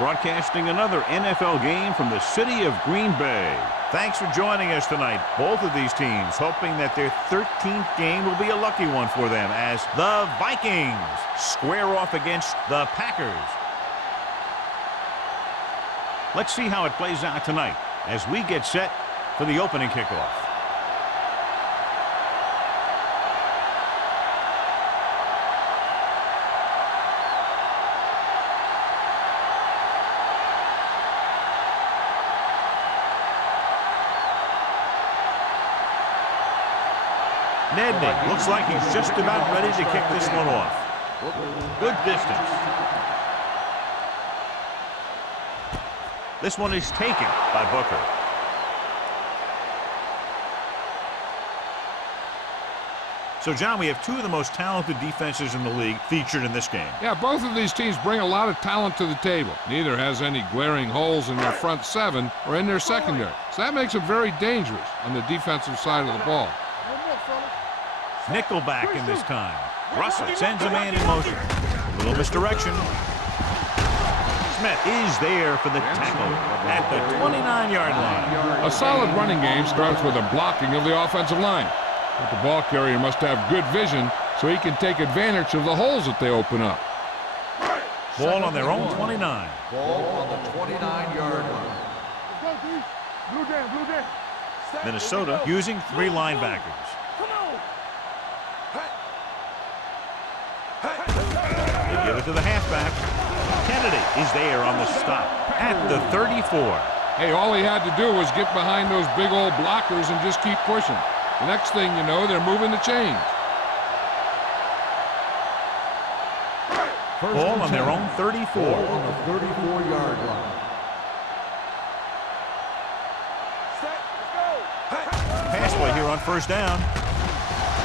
broadcasting another NFL game from the city of Green Bay. Thanks for joining us tonight. Both of these teams hoping that their 13th game will be a lucky one for them as the Vikings square off against the Packers. Let's see how it plays out tonight as we get set for the opening kickoff. Nedney looks like he's just about ready to kick this one off. Good distance. This one is taken by Booker. So, John, we have two of the most talented defenses in the league featured in this game. Yeah, both of these teams bring a lot of talent to the table. Neither has any glaring holes in their front seven or in their secondary. So that makes them very dangerous on the defensive side of the ball. Nickelback in this time. Russell sends a man in motion. A little misdirection. Smith is there for the tackle at the 29-yard line. A solid running game starts with a blocking of the offensive line. But the ball carrier must have good vision so he can take advantage of the holes that they open up. Ball on their own 29. Ball on the 29-yard line. Minnesota using three linebackers. They give it to the halfback. Kennedy is there on the stop at the 34. Hey, all he had to do was get behind those big old blockers and just keep pushing. The next thing you know, they're moving the chains. Ball on their own 34. Ball on the 34-yard line. Pass play here on first down.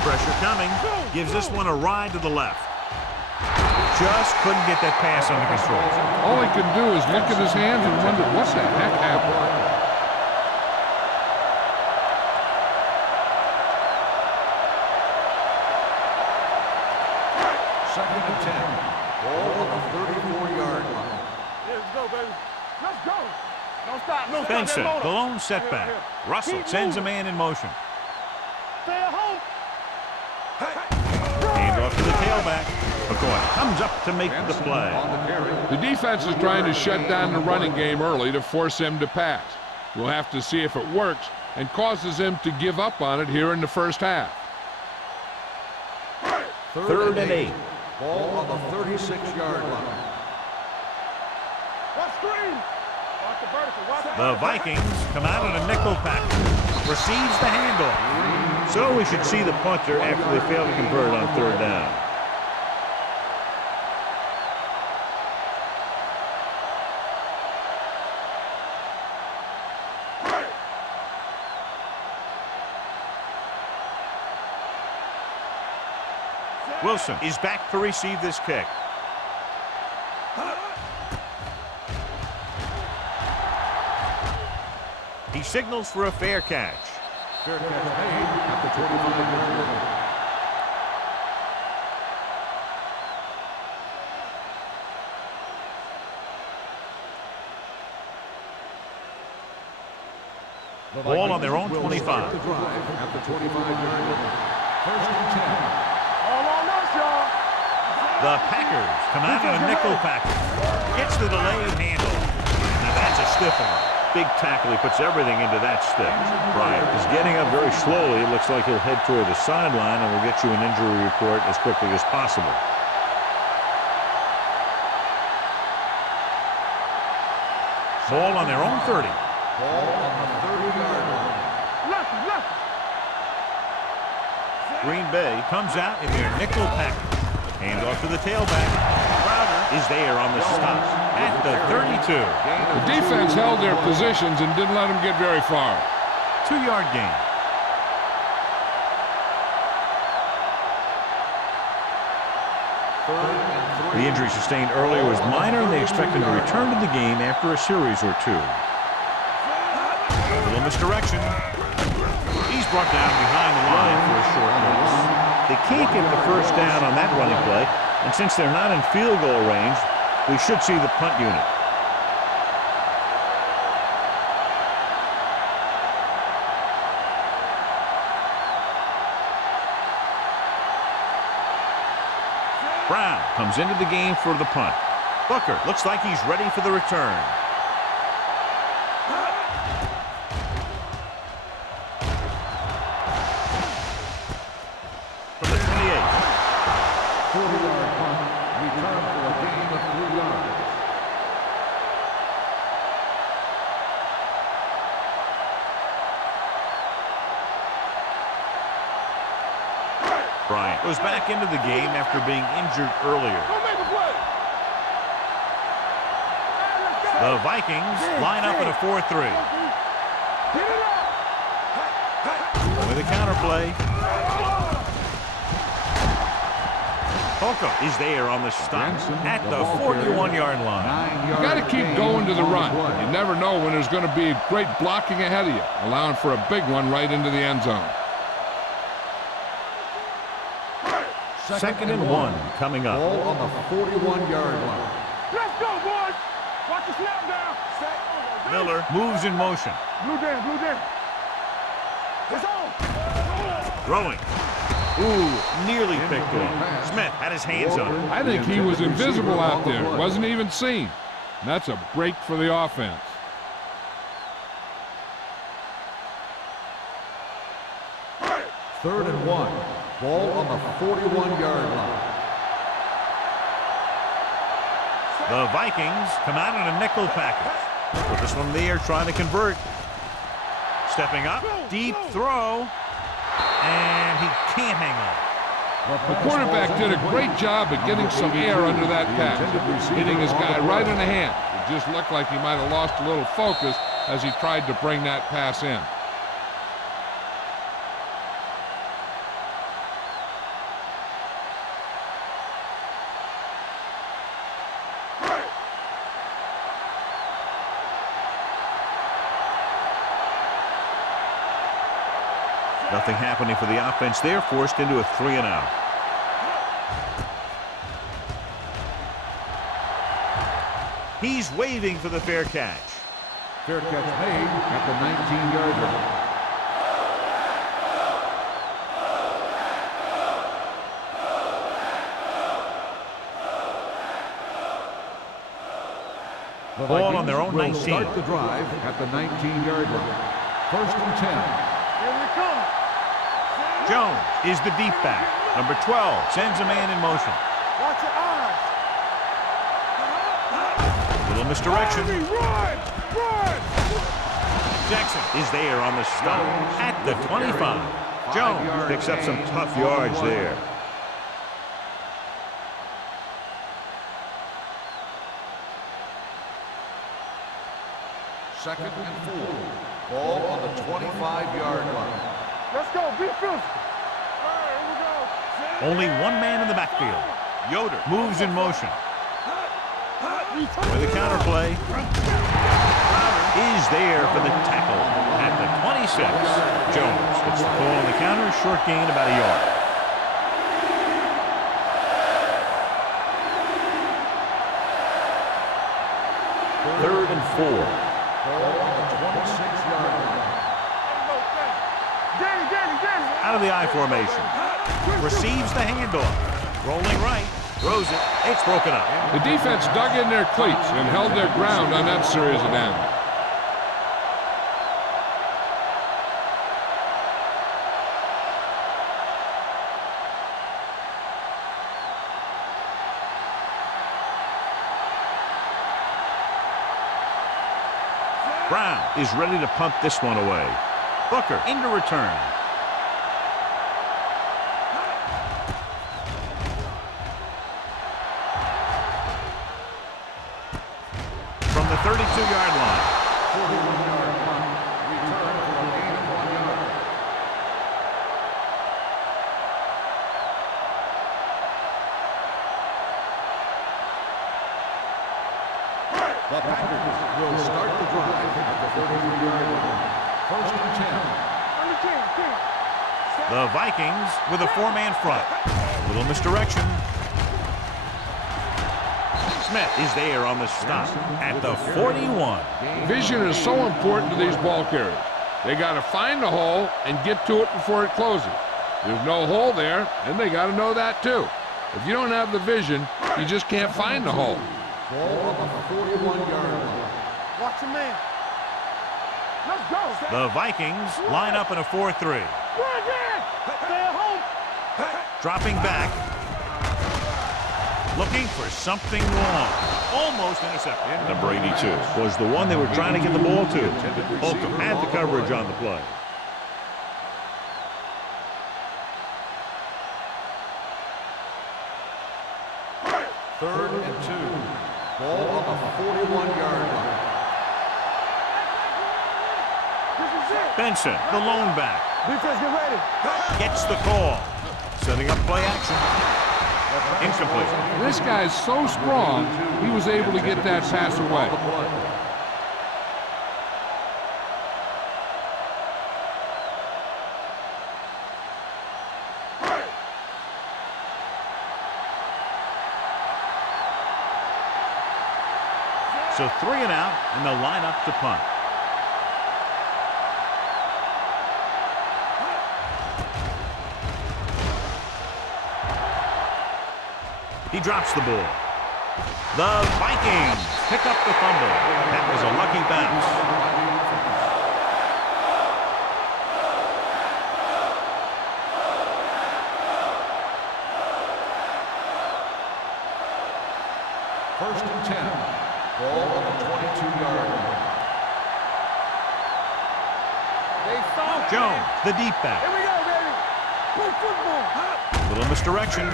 Pressure coming. Gives this one a ride to the left. Just couldn't get that pass under control. All he could do is look at his hands and wonder what the heck happened. Second and 10. Ball on the 34-yard line. Let's go, baby. Let's go. Don't stop. Don't Benson, stop. the lone setback. Russell sends a man in motion. Stay at home. Hand off to the tailback. McCoy comes up to make the play. The defense is trying to shut down the running game early to force him to pass. We'll have to see if it works and causes him to give up on it here in the first half. Third and 8. Ball on the 36-yard line. Watch screen. Watch the vertical. Watch The Vikings come out in a nickel package. Receives the handoff. So we should see the punter after they fail to convert on third down. Wilson is back to receive this kick. He signals for a fair catch. Fair catch made at the 25-yard line. Ball on their own 25. The drive at the 25-yard line. First and 10. all on us, y'all. The Packers come out in a nickel package. Gets the delayed handle. Now that's a stiff one. Big tackle. He puts everything into that stick. Bryant is getting up very slowly. It looks like he'll head toward the sideline, and we'll get you an injury report as quickly as possible. Ball on their own 30. Ball on the 30-yard line. Left. Green Bay comes out in their nickel package. Hand off to the tailback. Crowder is there on the stop at the 32. The defense held their positions and didn't let them get very far. 2-yard gain. Third and 3. The injury sustained earlier was minor, and they expect him to return to the game after a series or two. A little misdirection. He's brought down behind the line for a short notice. They can't get the first down on that running play, and since they're not in field goal range, we should see the punt unit. Brown comes into the game for the punt. Booker looks like he's ready for the return. From the 28. 40-yard punt. Return for a gain of 3 yards. Bryant goes back into the game after being injured earlier. Go make a play. The Vikings line up in a 4-3. Get it up. With a counter play. Holcomb is there on the stop at the 41-yard line. You got to keep going to the run. You never know when there's going to be great blocking ahead of you, allowing for a big one right into the end zone. 2nd and 1 coming up. Ball on the 41-yard line. Let's go, boys. Watch the snap down. Set. Miller moves in motion. Blue down, blue down. It's on. Throwing. Ooh, nearly picked off. Smith had his hands on it. I think he was invisible out there. Wasn't even seen. And that's a break for the offense. Third and 1. Ball on the 41-yard line. The Vikings come out in a nickel package. Put this one in the air, trying to convert. Stepping up, deep throw, and he can't hang on. The quarterback did a great job at getting some air under that pass, hitting his guy right in the hand. It just looked like he might have lost a little focus as he tried to bring that pass in. Nothing happening for the offense there, forced into a 3-and-out. He's waving for the fair catch. Fair catch made at the 19-yard line. Ball on their own 19. Start the drive at the 19-yard line. 1st and 10. Here we come. Jones is the deep back. Number 12 sends a man in motion. Watch your eyes. Little misdirection. Run! Run! Jackson is there on the stop at the 25. Jones picks up some tough yards there. Second and 4. Ball on the 25-yard line. Let's go. Be physical. All right, here we go. Only one man in the backfield. Yoder moves in motion. With a counter play. Is there for the tackle at the 26. Jones gets the ball on the counter. Short gain, about a yard. Third and 4. Ball on the 26-yard line. Out of the I formation. Receives the handoff. Rolling right. Throws it. It's broken up. The defense dug in their cleats and held their ground on that series of downs. Brown is ready to punt this one away. Booker into return. From the 32-yard line. 41-yard punt. Return for a gain of 1 yard. The Packers will start the drive at the 33-yard line. 1st and 10. The Vikings with a 4-man front. Little misdirection. Smith is there on the stop at the 41. Vision is so important to these ball carriers. They got to find the hole and get to it before it closes. There's no hole there, and they got to know that too. If you don't have the vision, you just can't find the hole. Ball on the 41-yard line. Watch your man. Let's go. The Vikings line up in a 4-3. Run again. Stay at home. Dropping back. Looking for something long. Almost intercepted. Number 82 was the one they were trying to get the ball to. Holcomb had the coverage on the play. Third and 2. Ball on the 41-yard line. Benson, the lone back. Defense, get ready. Gets the call. Setting up play action. Incomplete. This guy's so strong, he was able to get that pass away. So 3 and out, and they'll line up to punt. He drops the ball. The Vikings pick up the fumble. That was a lucky bounce. First and 10. Ball on the 22-yard line. Jones, the deep back. Here we go, baby. Play football. Little misdirection.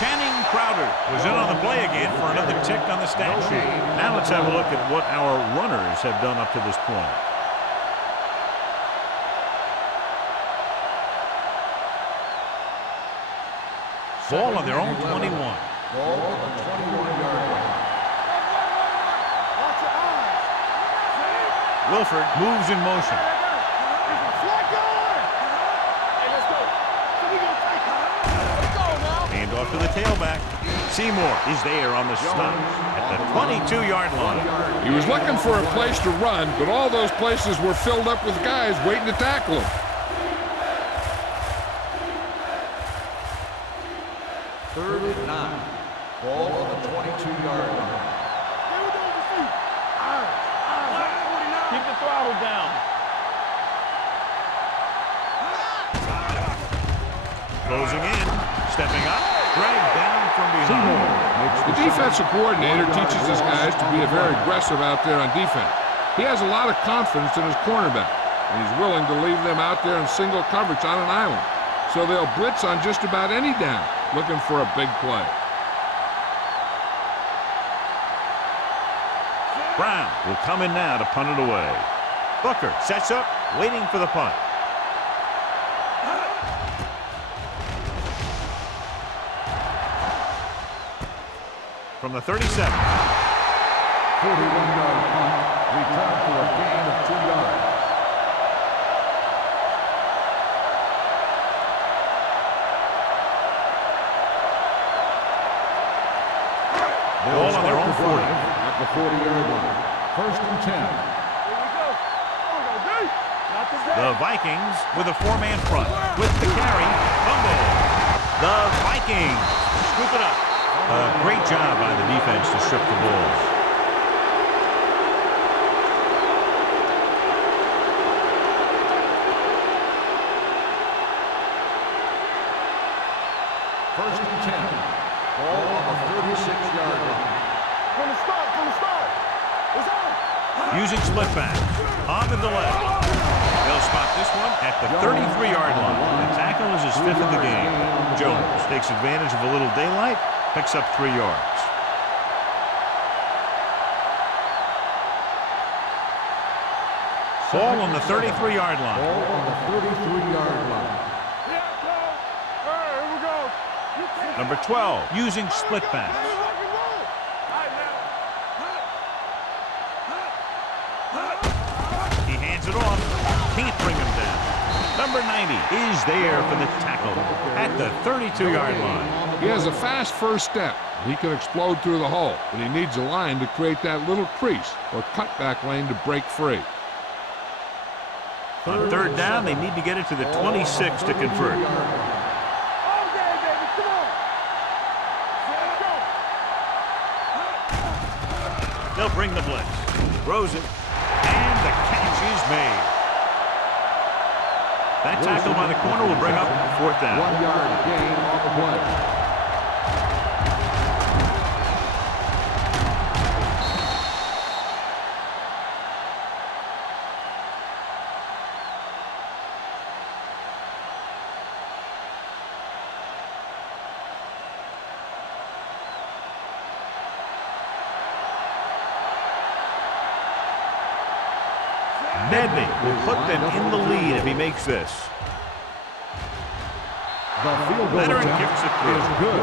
Channing Crowder was in on the play again for another tick on the stat sheet. Now let's have a look at what our runners have done up to this point. Ball on their own 21. Ball on the 21-yard line. Watch your eyes. Wilford moves in motion. Flag on. Hey, let's go. So we gonna take it. Let's go now. Hand off to the tailback. Seymour is there on the stop at the 22-yard line. He was looking for a place to run, but all those places were filled up with guys waiting to tackle him. Third and 9. Ball on the 22-yard line. Keep the throttle down. Closing in. Stepping up. Dragged down from behind. The defensive coordinator teaches his guys to be very aggressive out there on defense. He has a lot of confidence in his cornerback, and he's willing to leave them out there in single coverage on an island. So they'll blitz on just about any down, looking for a big play. Brown will come in now to punt it away. Booker sets up, waiting for the punt. From the 37. 41-yard punt. Return for a gain of 2 yards. Ball on their own 40. At the 40-yard line. First and 10. Here we go. Here we go, D. Not today. The Vikings with a 4-man front. With the carry. Fumble. The Vikings scoop it up. A great job by the defense to strip the ball. First and 10. Ball on the 36-yard line. From the start. It's on. Using split back. On the delay. They'll spot this one at the 33-yard line. The tackle is his 5th of the game. Jones takes advantage of a little daylight. Picks up 3 yards. Ball on the 33-yard line. Ball on the 33-yard line. Here we go. Number 12 using split back. He hands it off. Can't bring him down. Number 90 is there for the tackle at the 32-yard line. He has a fast first step. He can explode through the hole, but he needs a line to create that little crease or cutback lane to break free. On 3rd down, they need to get it to the 26 to convert. They'll bring the blitz. Throws it. And the catch is made. That tackle by the corner will bring up 4th down. 1 yard gain on the play. Nedney will put them in the lead if he makes this. The field goal Veteran attempt kicks it through. is good.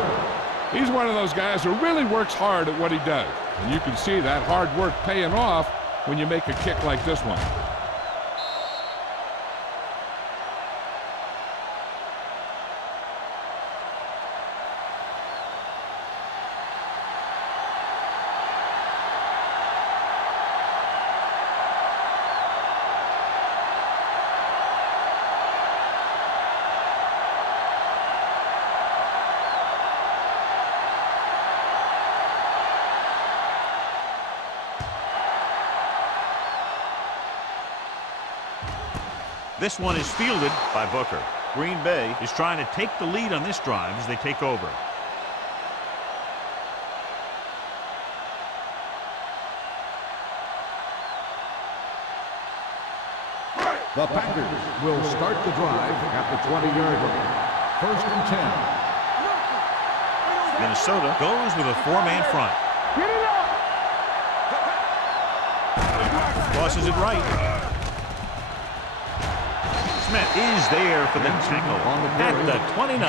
He's one of those guys who really works hard at what he does. And you can see that hard work paying off when you make a kick like this one. This one is fielded by Booker. Green Bay is trying to take the lead on this drive as they take over. The Packers will start the drive at the 20-yard line. 1st and 10. Minnesota goes with a 4-man front. Get it up! Crosses it right. Smith is there for the tackle at the 29.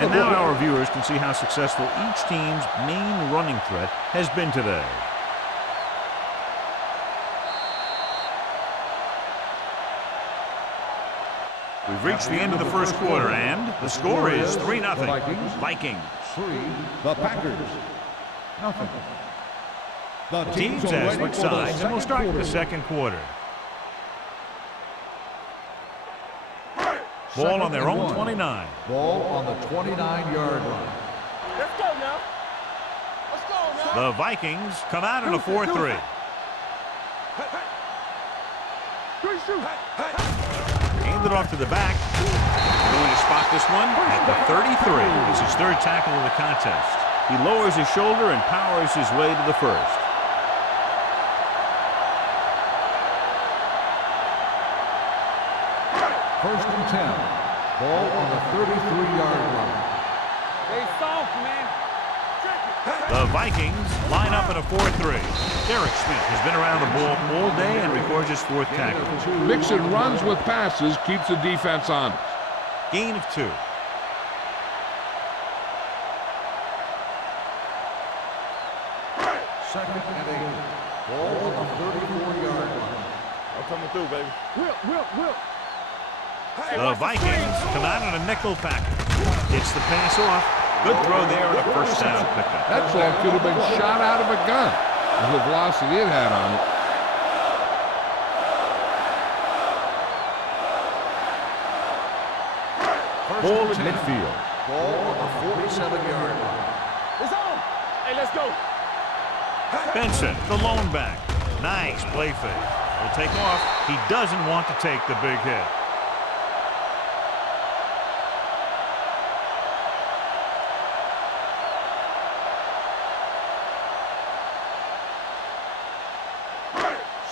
And now our viewers can see how successful each team's main running threat has been today. We've reached the end of the first quarter, and the score is 3-0. Vikings. 3. The Packers. Nothing. The Teams as switch sides, and we'll start the second quarter. Ball on their own 29. Ball on the 29-yard line. Let's go now. Let's go now. The Vikings come out in a 4-3. Good shoot. Hand it off to the back. Going to spot this one at the 33. It's his 3rd tackle of the contest. He lowers his shoulder and powers his way to the 1st. First and 10. Ball on the 33-yard line. Stay soft, man. The Vikings line up in a 4-3. Derek Smith has been around the ball all day and records his 4th tackle. Mixing runs with passes keeps the defense honest. Gain of 2. Second and 8. Ball on the 34-yard line. I'm coming through, baby. Whip. The Vikings come out in a nickel package. Gets the pass off. Good throw there and a 1st down pickup. That ball could have been shot out of a gun with the velocity it had on it. Ball at midfield. Ball on the 47-yard line. It's on. Hey, let's go. Benson, the lone back. Nice play fake. Will take off. He doesn't want to take the big hit.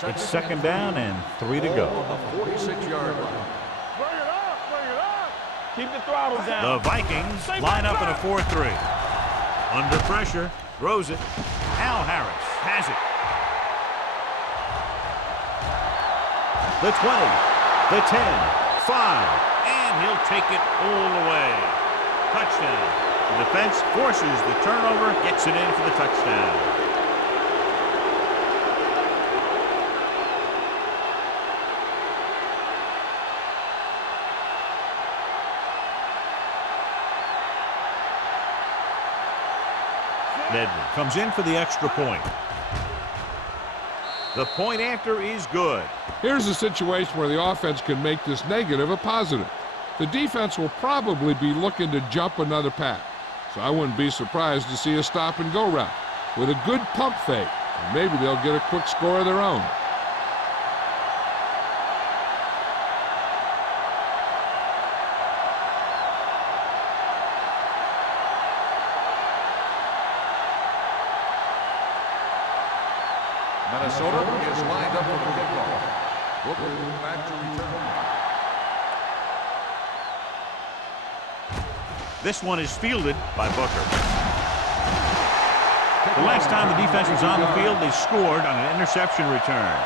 It's 2nd down and 3 to go. On the 46-yard line. Bring it up. Keep the throttle down. The Vikings line up in a 4-3. Under pressure, throws it. Al Harris has it. The 20, the 10, 5, and he'll take it all the way. Touchdown. The defense forces the turnover, gets it in for the touchdown. Nedney comes in for the extra point. The point after is good. Here's a situation where the offense can make this negative a positive. The defense will probably be looking to jump another pack, so I wouldn't be surprised to see a stop-and-go route. With a good pump fake, And maybe they'll get a quick score of their own. Minnesota is lined up for the kickoff. Booker back to return. This one is fielded by Booker. The last time the defense was on the field, they scored on an interception return.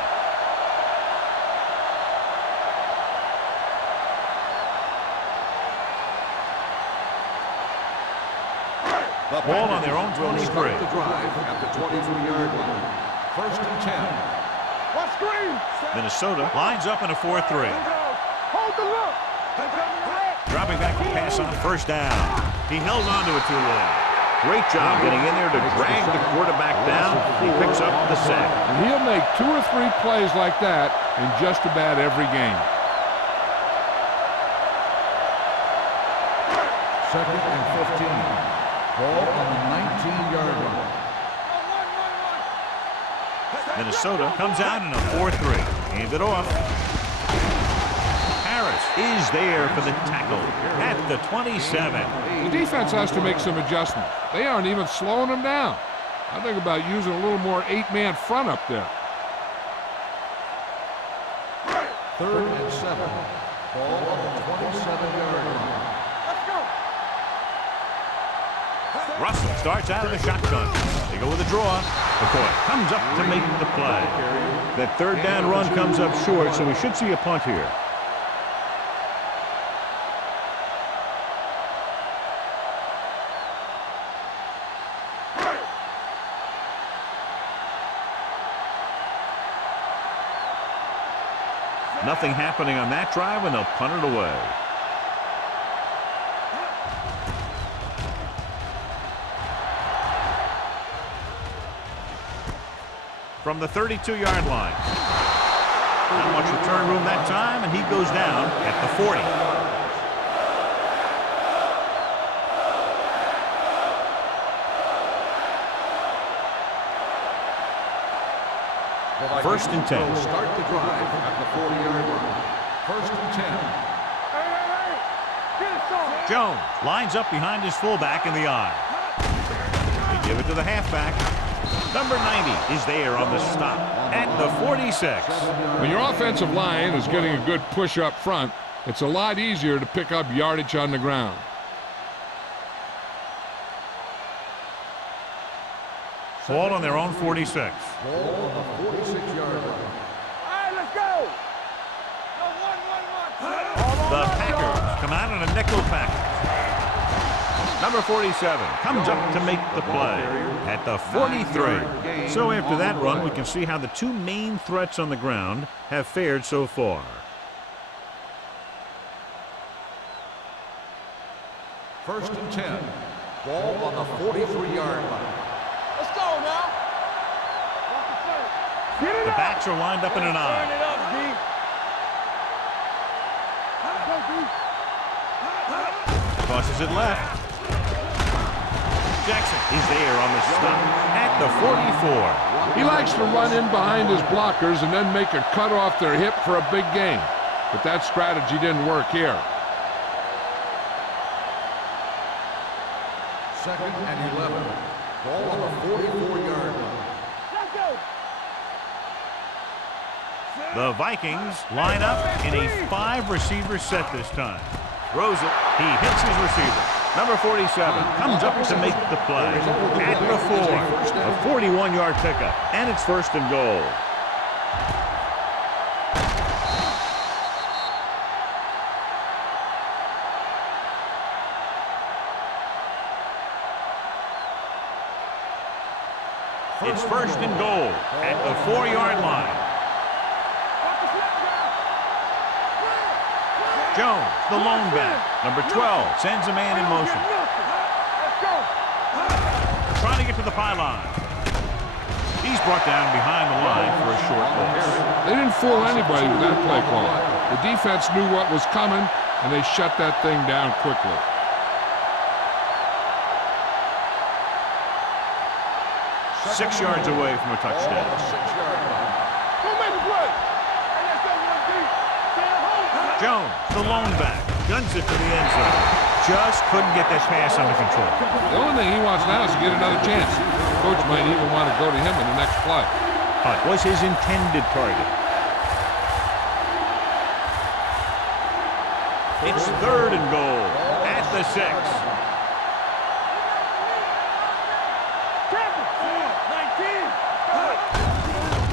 Ball on their own 23. Start the drive at the 23-yard line. First and 10. What screen? Minnesota lines up in a 4-3. Hold the look. Dropping back to pass on first down. He held on to it too long. Great job getting in there to drag the quarterback down. He picks up the sack. And he'll make 2 or 3 plays like that in just about every game. Second and 15. Ball on the 19-yard line. Minnesota comes out in a 4-3. Hand it off. Harris is there for the tackle at the 27. The defense has to make some adjustments. They aren't even slowing them down. I think about using a little more 8-man front up there. Third and 7. Ball on the 27-yard line. Russell starts out of the shotgun. They go with a draw. McCoy comes up to make the play. That third down run comes up short, so we should see a punt here. Nothing happening on that drive, and they'll punt it away. From the 32-yard line. Not much return room that time, and he goes down at the 40. First and 10. Start the drive at the 40-yard line. First and 10. Jones lines up behind his fullback in the I. They give it to the halfback. Number 90 is there on the stop at the 46. When your offensive line is getting a good push up front, it's a lot easier to pick up yardage on the ground. Ball on their own 46. Ball on the 46-yard line. All right, let's go. The Packers come out in a nickel package. Number 47 comes up to make the play at the 43. So after that run, we can see how the two main threats on the ground have fared so far. First and 10. Ball on the 43-yard line. Let's go now. The backs are lined up in an I. Tosses it left. Jackson is there on the stop at the 44. He likes to run in behind his blockers and then make a cut off their hip for a big gain. But that strategy didn't work here. Second and 11. Ball on the 44-yard line. The Vikings line up in a 5-receiver set this time. Throws it. He hits his receiver. Number 47 comes up to make the play at the 4. A 41-yard pickup, and it's first and goal. It's first and goal at the 4-yard line. Jones, the lone back. Number 12 sends a man in motion. Trying to get to the pylon. He's brought down behind the line for a short loss. They didn't fool anybody with that play call. The defense knew what was coming, and they shut that thing down quickly. 6 yards away from a touchdown. Ball on the 6-yard line. Go make a play. Hey, let's go, 1D. Stay at home. Jones, the lone back, guns it to the end zone. Just couldn't get that pass under control. The only thing he wants now is to get another chance. Coach might even want to go to him in the next play. Hunt was his intended target. It's 3rd and goal at the 6.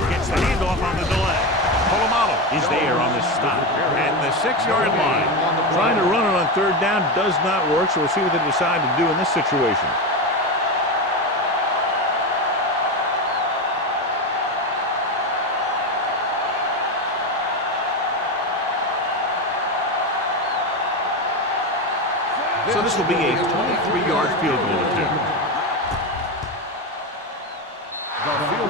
Gets the handoff on the delay. Polamalu is there on the stop at the 6-yard line. Trying to run it on 3rd down does not work, so we'll see what they decide to do in this situation. So this will be a 23-yard field goal attempt.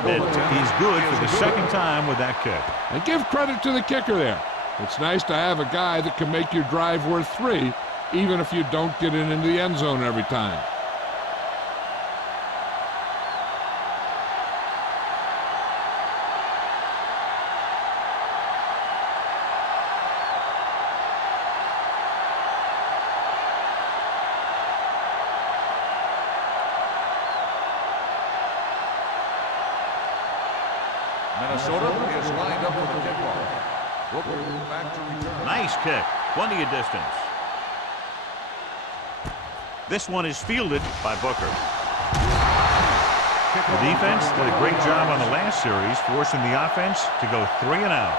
He's good for the 2nd time with that kick. And give credit to the kicker there. It's nice to have a guy that can make your drive worth 3, even if you don't get it into the end zone every time. Minnesota is lined up for the kickoff. Booker back to return. Nice kick. Plenty of distance. This one is fielded by Booker. The defense did a great job on the last series, forcing the offense to go 3 and out.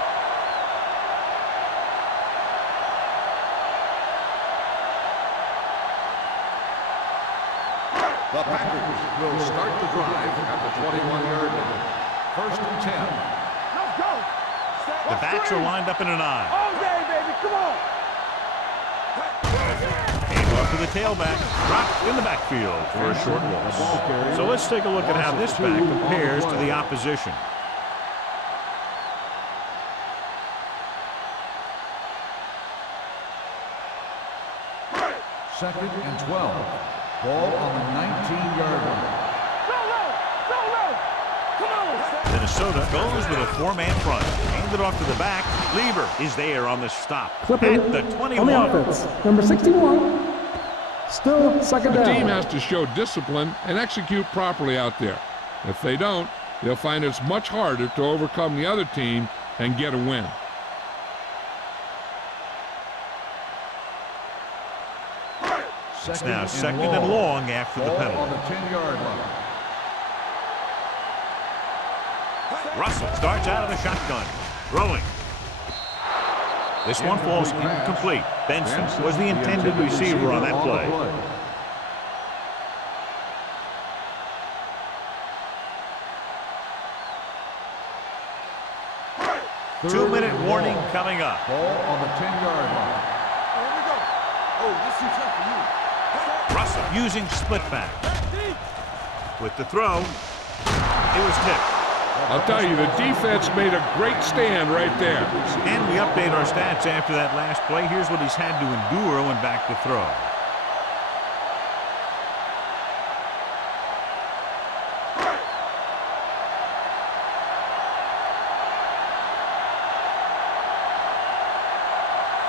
The Packers will start the drive at the 21-yard line. 1st and 10. Let's go. The backs are lined up in an I. All day, baby. Come on. Came off to the tailback, dropped in the backfield for a short loss. So let's take a look at how this back compares to the opposition. Second and 12. Ball on the 19-yard line. Minnesota goes with a 4-man front. Hand it off to the back. Lieber is there on the stop Clipping at the 21. on the offense. Number 61. Still 2nd The down. team has to show discipline and execute properly out there. If they don't, they'll find it's much harder to overcome the other team and get a win. It's now 2nd and long after the Ball penalty. on the 10-yard line. Russell starts out of the shotgun. Throwing. This one falls incomplete. Benson was the intended receiver on that play. 2-minute warning coming up. Ball on the 10-yard line. Here we go. Oh, this is tough for you. Russell using split back. With the throw, it was tipped. I'll tell you, the defense made a great stand right there. And we update our stats after that last play. Here's what he's had to endure when back to throw.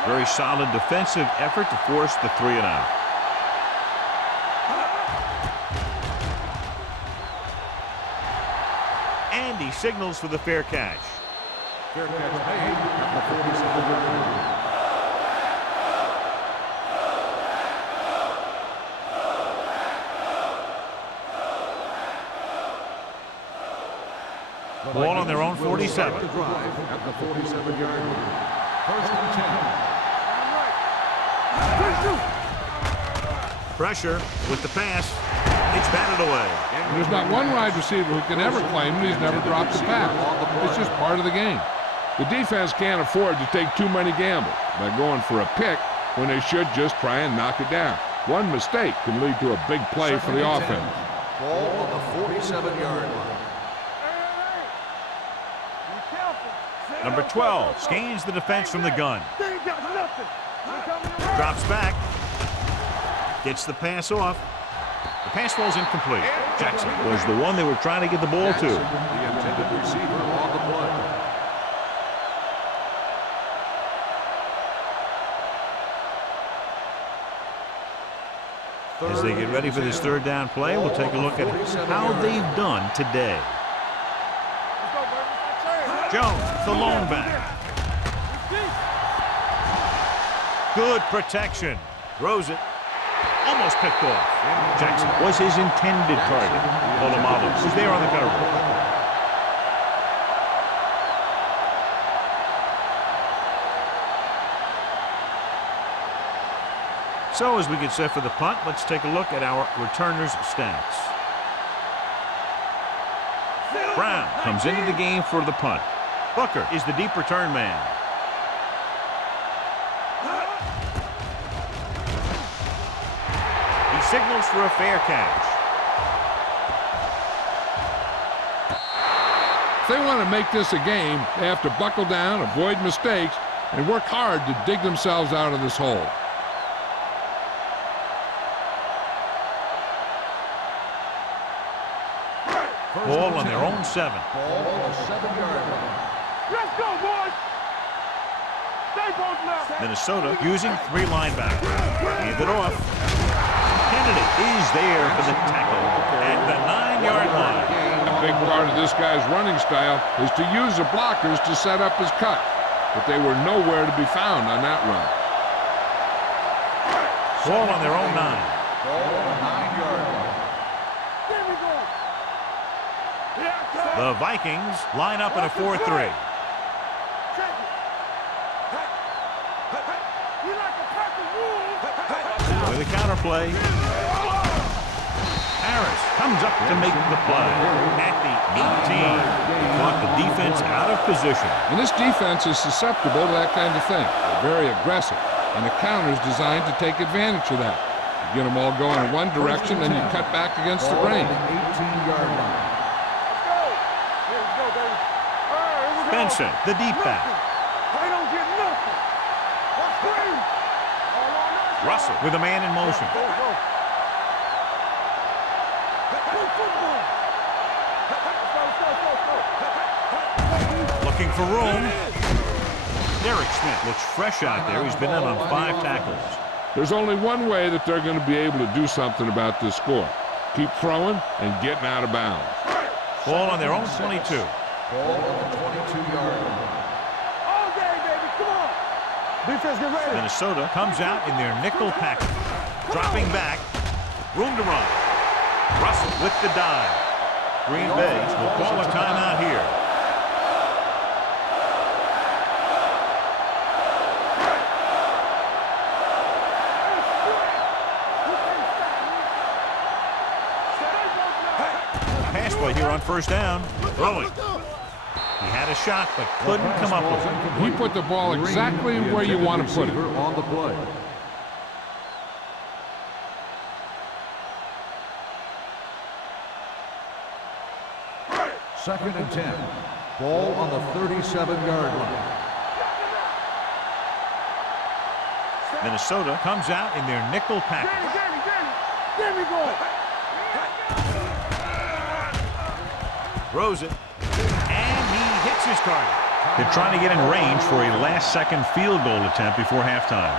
Very solid defensive effort to force the 3 and out. And he signals for the fair catch. Fair catch made at the 47-yard line. Ball on their own 47. The drive at the 47-yard line. 1st and 10. Pressure with the pass. It's batted away. There's not one wide receiver who can ever claim that he's never dropped a pass. It's just part of the game. The defense can't afford to take too many gambles by going for a pick when they should just try and knock it down. One mistake can lead to a big play for the offense. Ball on the 47-yard line. Number 12 scans the defense from the gun. Drops back. Gets the pass off. The pass falls incomplete. Jackson was the one they were trying to get the ball to. The intended receiver on the play. As they get ready for this third down play, we'll take a look at how they've done today. Jones, the lone back. Good protection. Throws it. Almost picked off. Jackson was his intended target. Polamalu was there on the cover. So as we get set for the punt, let's take a look at our returners' stats. Brown comes into the game for the punt. Booker is the deep return man. He signals for a fair catch. If they want to make this a game, they have to buckle down, avoid mistakes, and work hard to dig themselves out of this hole. Ball on their own 7. Ball on the 7-yard line. Let's go, boys! Stay both left. Minnesota using 3 linebackers. Hand it off. Kennedy is there for the tackle at the 9-yard line. A big part of this guy's running style is to use the blockers to set up his cut, but they were nowhere to be found on that run. Ball on their own 9. Ball on the 9-yard line. There we go. The Vikings line up in a 4-3. Check it. You like a pack of wolves. With a counterplay. Harris comes up to make the play at the 18. Brought the defense out of position. And this defense is susceptible to that kind of thing. They're very aggressive, and the counter is designed to take advantage of that. You get them all going in one direction, then you cut back against the grain. 18-yard line. Benson, the deep back. I don't get nothing. What's green? Russell with a man in motion. Go, go. Play football. Let's go. Looking for room. Derek Smith looks fresh out there. He's been in on 5 tackles. There's only one way that they're going to be able to do something about this score. Keep throwing and getting out of bounds. Ball on their own 22. Ball on the 22-yard line. All day, baby. Come on. Defense, get ready. Minnesota comes out in their nickel package. Dropping back. Room to run. Russell with the dive. Green Bay will call a timeout here. Pass play here on first down. Throwing. He had a shot, but couldn't come up with it. He put the ball exactly where you want to put it. On the play. Second and 10. Ball on the 37-yard line. Minnesota comes out in their nickel package. There we go. Throws it. And he hits his target. They're trying to get in range for a last-second field goal attempt before halftime.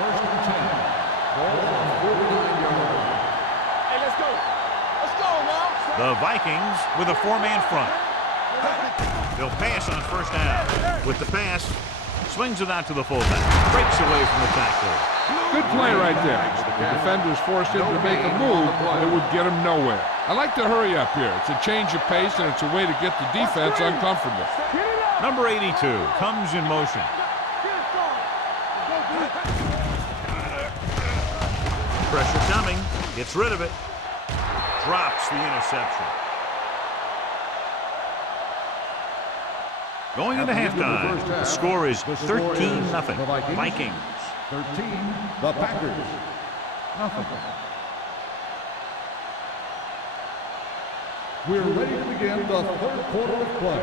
First and 10. Ball on the 49-yard line. Hey, let's go. Let's go now. The Vikings with a 4-man front. They'll pass on first down. With the pass, swings it out to the fullback. Breaks away from the tackler. Good play right there. The defenders forced him to make a move that would get him nowhere. I like to hurry up here. It's a change of pace, and it's a way to get the defense uncomfortable. Number 82 comes in motion. Pressure coming. Gets rid of it. Drops the interception. Going into halftime, the score is 13-0. Vikings. 13, the Packers. Nothing. We're ready to begin the third quarter of play.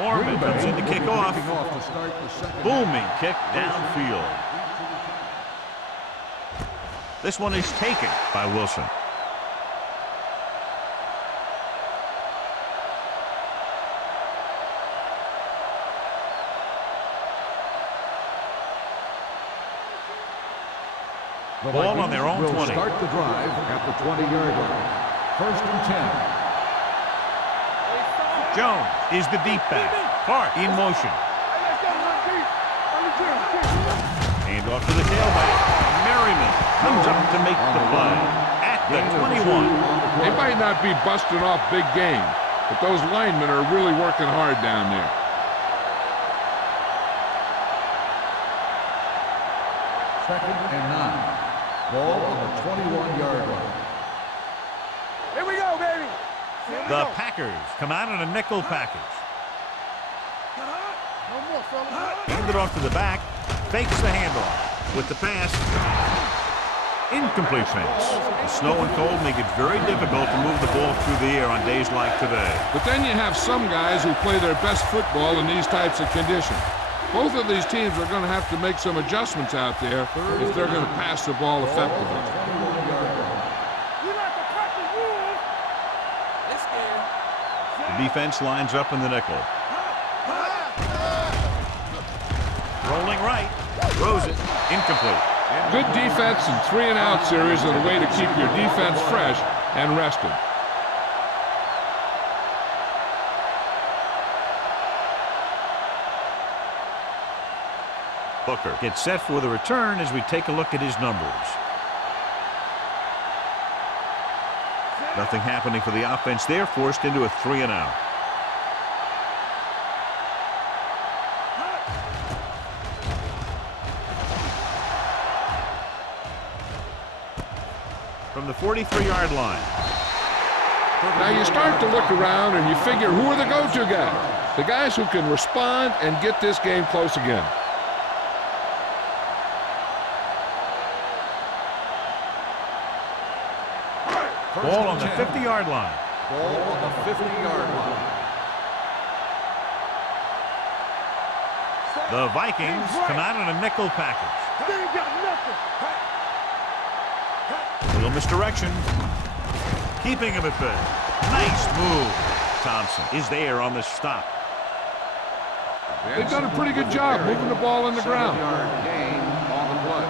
Mormon comes in to kick off. To start the second Booming kick downfield. This one is taken by Wilson. The Ball on their own will 20. Start the drive at the 20-yard line. First and 10. Jones is the deep back. Clark in motion. Hand off to the tailback. Merriman comes up to make the play at the 21. They might not be busting off big game, but those linemen are really working hard down there. Second and 9. Ball on the 21-yard line. Here we go, baby. The Packers come out in a nickel package. No more, fella. Hand it off to the back. Fakes the handoff. With the pass. Incomplete pass. The snow and cold make it very difficult to move the ball through the air on days like today. But then you have some guys who play their best football in these types of conditions. Both of these teams are going to have to make some adjustments out there if they're going to pass the ball effectively. We like to practice rules. It's scared. The defense lines up in the nickel. Rolling right. Throws it. Incomplete. Good defense and 3-and-out series are the way to keep your defense fresh and rested. Booker gets set for the return as we take a look at his numbers. Nothing happening for the offense there, forced into a 3-and-out. From the 43-yard line. Now you start to look around and you figure, who are the go-to guys? The guys who can respond and get this game close again. Ball on the 50-yard line. Ball on the 50-yard line. The Vikings come out in a nickel package. They ain't got nothing. A little misdirection. Keeping him at bay. Nice move. Thompson is there on the stop. They've done a pretty good job moving the ball on the ground. 7-yard gain on the play.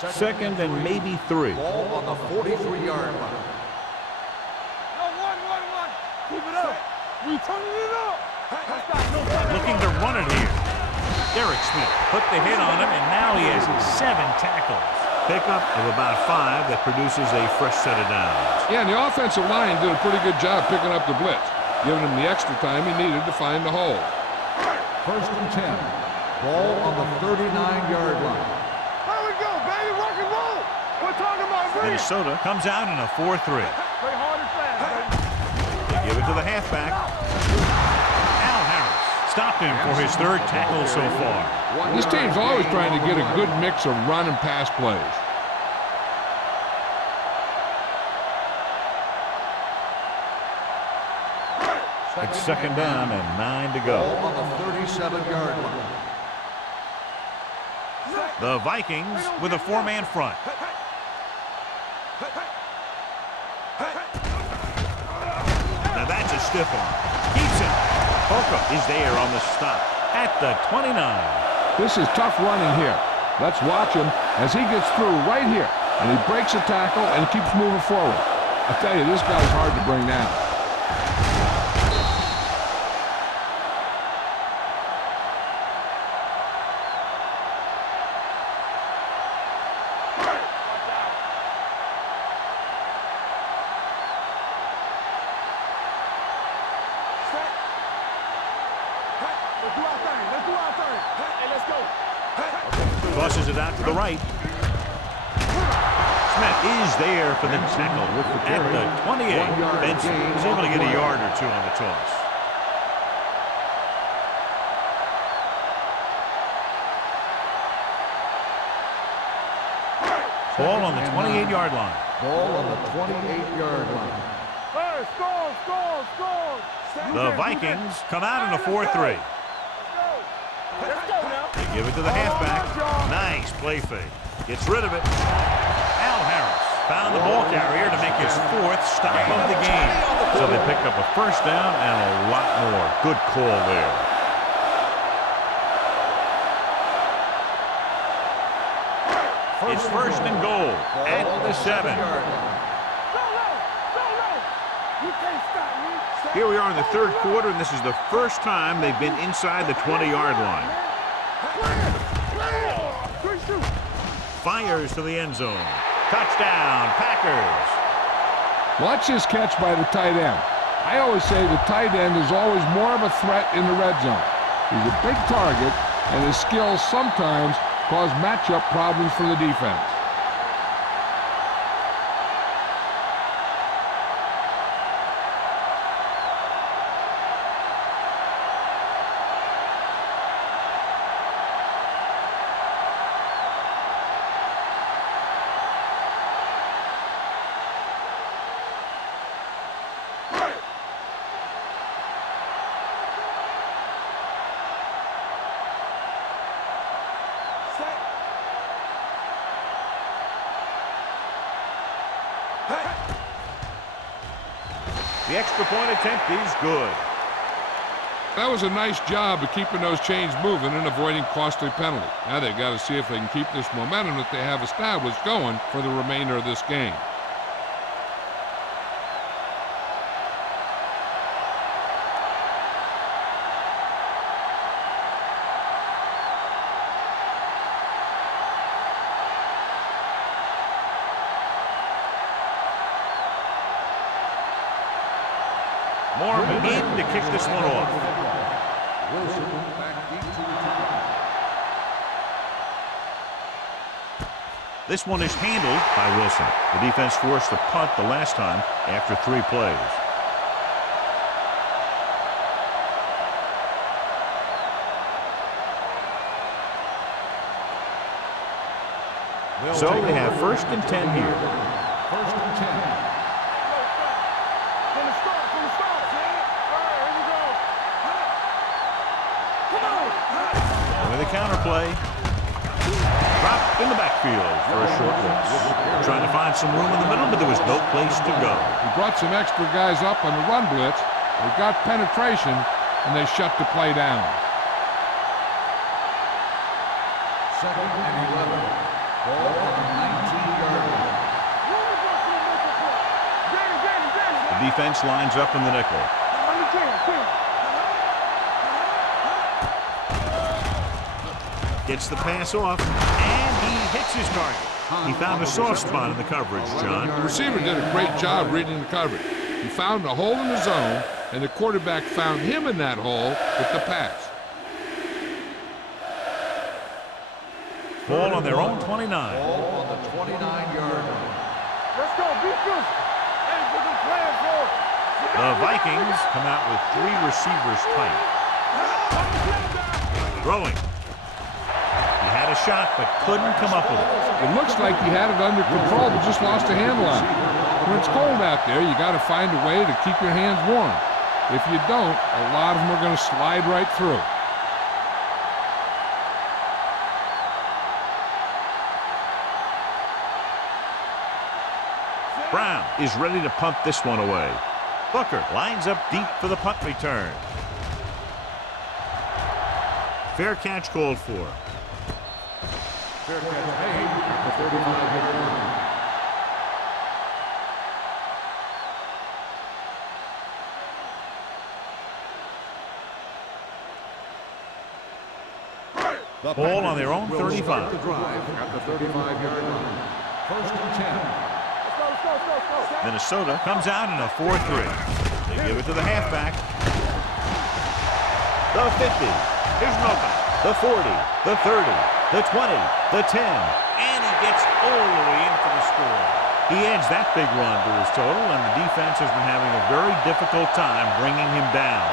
Second and maybe 3. Ball on the 43-yard line. No, one. Keep it up. We turning it up. Looking to run it here. Derek Smith put the hit on him, and now he has 7 tackles. Pickup of about 5 that produces a fresh set of downs. Yeah, and the offensive line did a pretty good job picking up the blitz, giving him the extra time he needed to find the hole. First and 10. Ball on the 39-yard line. There we go, baby. Rock and roll. We're talking about real. Minnesota comes out in a 4-3. Play hard and fast, baby. They give it to the halfback. Al Harris stopped him for his 3rd tackle so far. This team's always trying to get a good mix of run and pass plays. It's second down and 9 to Ball go. on the 37-yard line. The Vikings with a 4-man front. Now that's a stiff one. Keeps him. Holcomb is there on the stop at the 29. This is tough running here. Let's watch him as he gets through right here. And he breaks a tackle and keeps moving forward. I tell you, this guy's hard to bring down. Tosses it out to the right. Smith is there for the tackle at the 28. Benson is able to get a yard or 2 on the toss. Ball on the 28-yard line. Ball on the 28-yard line. Hey, score, score, score. The Vikings come out in a 4-3. Let's go now. They give it to the halfback. Nice play fake. Gets rid of it. Al Harris found the ball carrier to make his 4th stop of the game. So they pick up a first down and a lot more. Good call there. It's first and goal at the 7. Here we are in the 3rd quarter, and this is the first time they've been inside the 20-yard line. Fires to the end zone. Touchdown, Packers. Watch this catch by the tight end. I always say the tight end is always more of a threat in the red zone. He's a big target, and his skills sometimes cause matchup problems for the defense. The extra point attempt is good. That was a nice job of keeping those chains moving and avoiding costly penalty. Now they've got to see if they can keep this momentum that they have established going for the remainder of this game. Mormon in to kick this one off. Wilson back deep to return. This one is handled by Wilson. The defense forced the punt the last time after 3 plays. So they have first and 10 here. First and 10. With a counter play. Dropped in the backfield for a short loss. Trying to find some room in the middle, but there was no place to go. He brought some extra guys up on the run blitz. They got penetration, and they shut the play down. 2nd and 11. Ball on the 19-yard line. The defense lines up in the nickel. Gets the pass off, and he hits his target. He found a soft spot in the coverage, John. The receiver did a great job reading the coverage. He found a hole in the zone, and the quarterback found him in that hole with the pass. Ball on their own 29. Ball on the 29-yard line. Let's go, defense. Hey, put them plans on. The Vikings come out with 3 receivers tight. Throwing. He had a shot, but couldn't come up with it. It looks like he had it under control, but just lost a handle on it. When it's cold out there, you got to find a way to keep your hands warm. If you don't, a lot of them are going to slide right through. Brown is ready to punt this one away. Booker lines up deep for the punt return. Fair catch called for. Fair catch made at the 35-yard line. The Ball on their own will 35. start the drive at the 35-yard line. First and 10. Minnesota comes out in a 4-3. They give it to the halfback. The 50. Here's Novak. The 40. The 30. The 20. The 10. And he gets all the way in for the score. He adds that big run to his total, and the defense has been having a very difficult time bringing him down.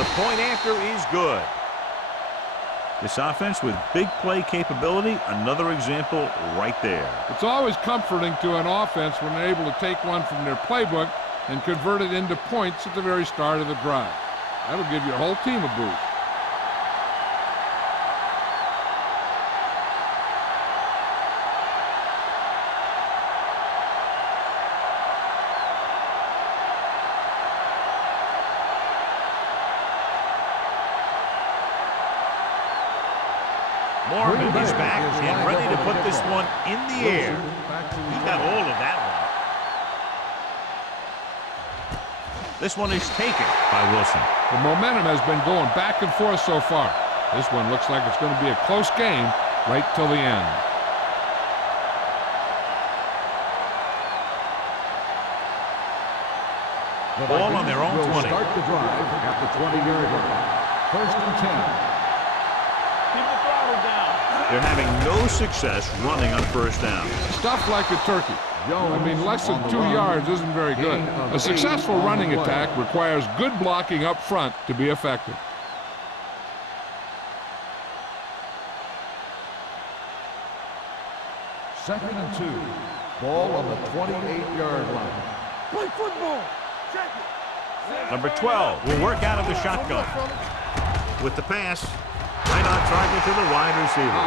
The point after is good. This offense with big play capability, another example right there. It's always comforting to an offense when they're able to take one from their playbook and convert it into points at the very start of the drive. That'll give your whole team a boost. Morgan is back and ready to put this one in the air. He got all of that one. This one is taken by Wilson. The momentum has been going back and forth so far. This one looks like it's going to be a close game right till the end. Ball on their own 20. Start the drive at the 20-yard line. First and 10. They're having no success running on first down. Stuff like a turkey. I mean, less than 2 yards isn't very good. A successful running attack requires good blocking up front to be effective. Second and 2. Ball on the 28-yard line. Play football. Check it. Number 12 will work out of the shotgun. With the pass, right on target to the wide receiver.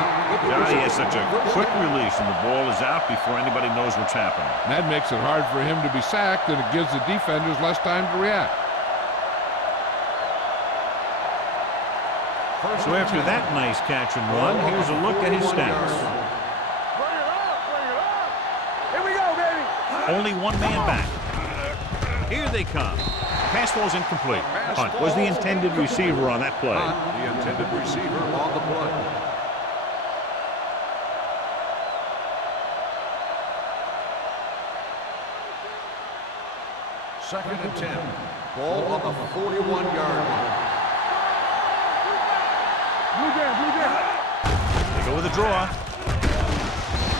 He has such a quick release, and the ball is out before anybody knows what's happening. That makes it hard for him to be sacked, and it gives the defenders less time to react. So after that nice catch and run, here's a look at his stats. Bring it up. Bring it up. Here we go, baby. Only one man back. Here they come. Pass ball's incomplete. Hunt was the intended receiver on that play. The intended receiver on the play. Second and 10. Ball on the 41-yard line. Blue down. They go with a draw.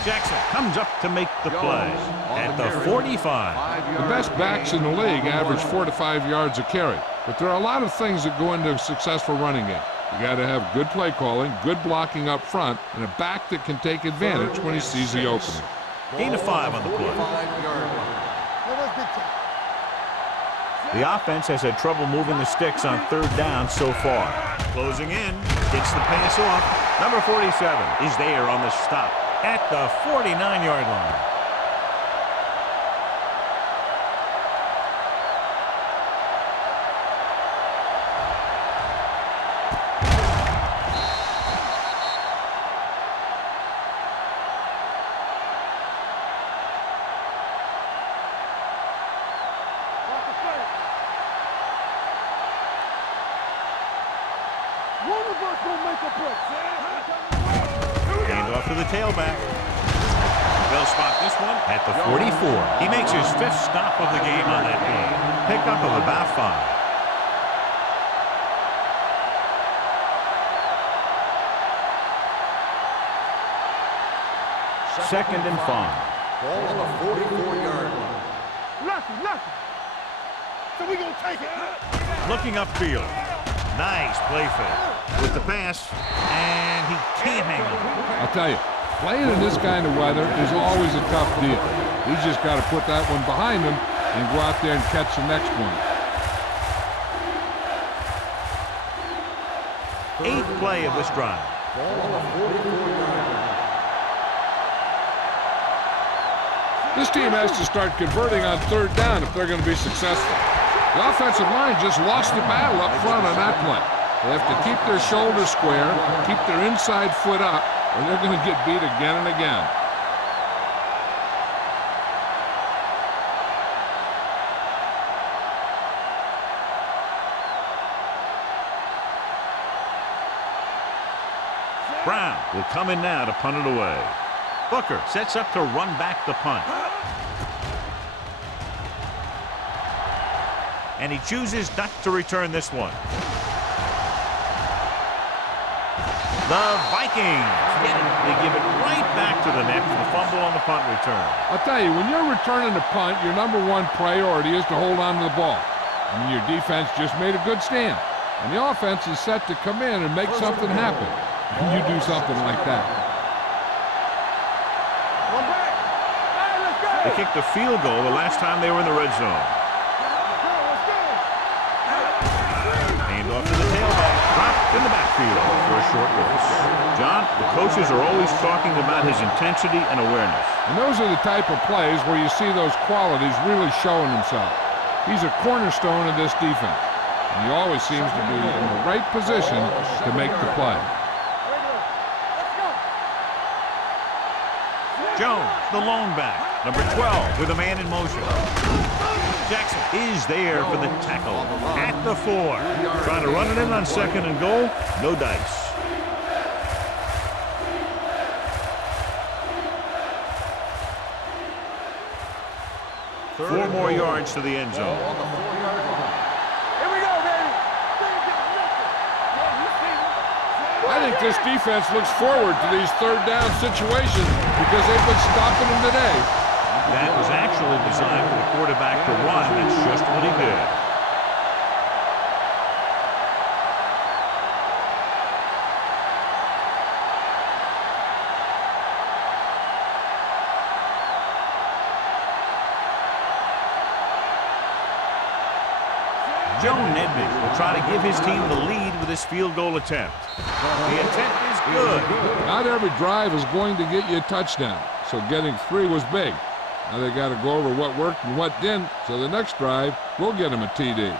Jackson comes up to make the play at the 45. The best backs in the league average 4 to 5 yards a carry. But there are a lot of things that go into a successful running game. You got to have good play calling, good blocking up front, and a back that can take advantage when he sees the opening. Gain of 5 on the play. The offense has had trouble moving the sticks on third down so far. Closing in, gets the pass off. Number 47 is there on the stop at the 49-yard line. Hand off to the tailback. They'll spot this one at the 44. He makes his 5th stop of the game on that game. Pickup of about 5. Second and 5. Ball on the 44-yard line. Lucky. So we gonna take it. Looking upfield. Nice play fake with the pass, and he can't hang on. I'll tell you, playing in this kind of weather is always a tough deal. He's just got to put that one behind him and go out there and catch the next one. 8th play of this drive. Ball on the 44-yard line. This team has to start converting on third down if they're going to be successful. The offensive line just lost the battle up front on that play. They have to keep their shoulders square, keep their inside foot up, or they're going to get beat again and again. Brown will come in now to punt it away. Booker sets up to run back the punt. And he chooses not to return this one. The Vikings get it. They give it right back to the net for the fumble on the punt return. I'll tell you, when you're returning a punt, your #1 priority is to hold on to the ball. I mean, your defense just made a good stand. And the offense is set to come in and make something happen. And you do something like that. They kicked a field goal the last time they were in the red zone. Hand off to the tailback. Dropped in the backfield for a short loss. John, the coaches are always talking about his intensity and awareness. And those are the type of plays where you see those qualities really showing themselves. He's a cornerstone of this defense. And he always seems to be in the right position to make the play. Jones, the lone back, number 12, with a man in motion. Jackson is there for the tackle at the 4. Trying to run it in on 2nd and goal. No dice. Four more yards to the end zone. Here we go, baby. I think this defense looks forward to these third down situations because they've been stopping them today. That was actually designed for the quarterback to run. That's just what he did. Joe Nedney will try to give his team the lead with his field goal attempt. The intent is good. Not every drive is going to get you a touchdown, so getting 3 was big. Now they got to go over what worked and what didn't, so the next drive will get them a TD.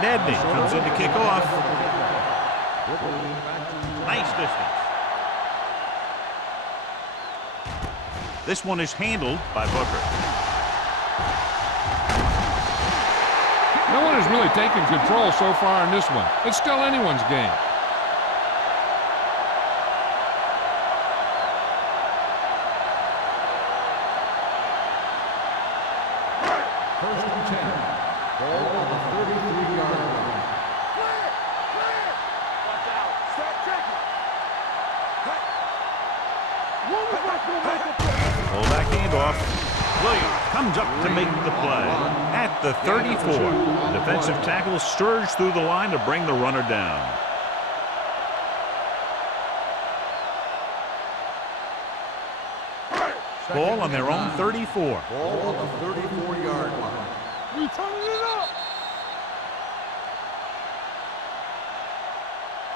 Nedney comes in to kick off. Nice distance. This one is handled by Booker. No one has really taken control so far in this one. It's still anyone's game. First and 10. Ball on the 33-yard line. Clear! Clear! Watch out. Start checking. Fullback handoff. Williams comes up to make the play at the 34. The defensive tackle surged through the line to bring the runner down. Ball on their own 34. Ball on the 34-yard line. We turning it up.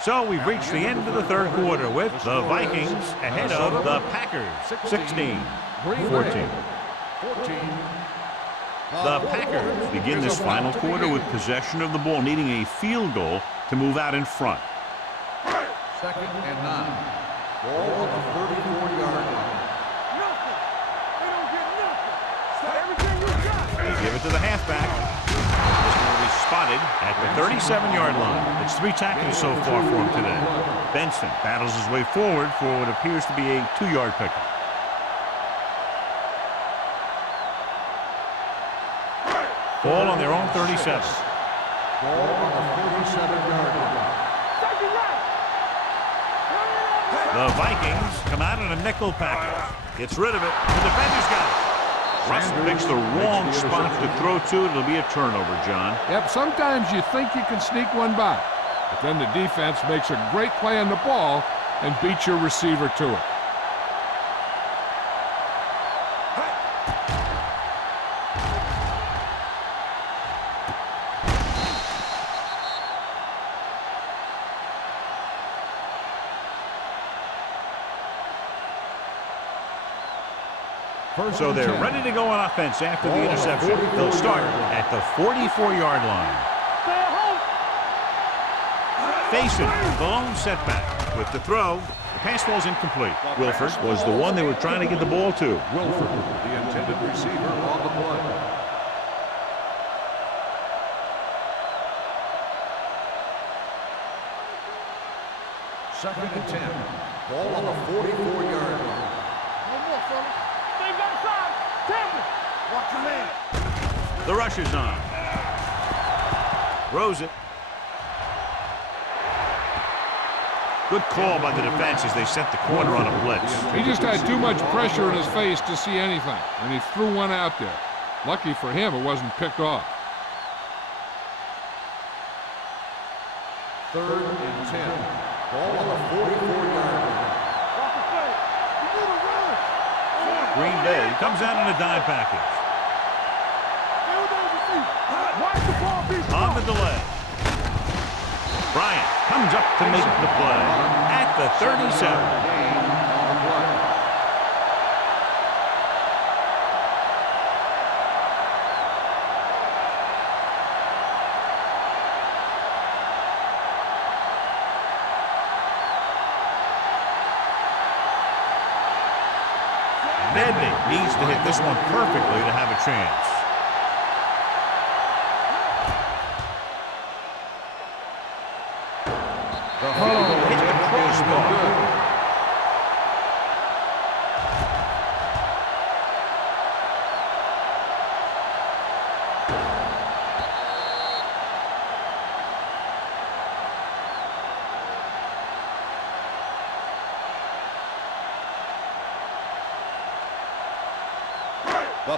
So we've reached the end of the third quarter with the Vikings ahead of the Packers, 16-14. The Packers begin this final quarter with possession of the ball, needing a field goal to move out in front. Second and 9. Ball on the 34-yard line. Nothing. They don't get nothing. Start everything you got. They give it to the halfback. This one will be spotted at the 37-yard line. It's 3 tackles so far for him today. Benson battles his way forward for what appears to be a 2-yard pickup. Ball on their own 37. Ball on the 47-yard line. Take it right. The Vikings come out in a nickel package. Gets rid of it. The defender's got it. Russell picks the wrong spot to throw to. It'll be a turnover, John. Yep, sometimes you think you can sneak one by, but then the defense makes a great play on the ball and beats your receiver to it. So they're ready to go on offense after the interception. They'll start at the 44-yard line. Facing the lone setback with the throw. The pass falls incomplete. Wilford was the one they were trying to get the ball to. Wilford, the intended receiver on the play. Second and 10. Ball on the 44-yard line. No more, fellas. Stay back side. The rush is on. Throws it. Good call by the defense as they sent the corner on a blitz. He just had too much pressure in his face to see anything, and he threw one out there. Lucky for him, it wasn't picked off. 3rd and 10. Ball on the 44-yard line. Green Bay comes out in a dime package. On the delay. Bryant comes up to make the play at the 37. Nedney needs to hit this one perfectly to have a chance. The field goal Hit the is no crossbar. good.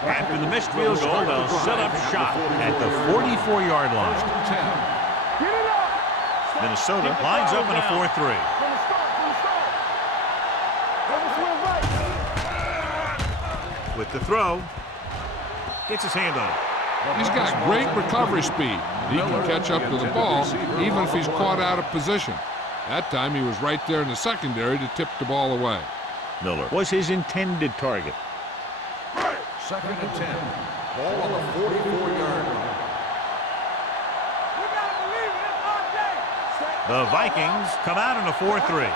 After the missed field goal, they'll set up shop at the 44-yard line. Minnesota lines up in a 4-3. With the throw, gets his hand on it. He's got great recovery speed. He can catch up to the ball even if he's caught out of position. That time he was right there in the secondary to tip the ball away. Miller was his intended target. 2nd and 10. Ball on the 44-yard line. The Vikings come out in a 4-3.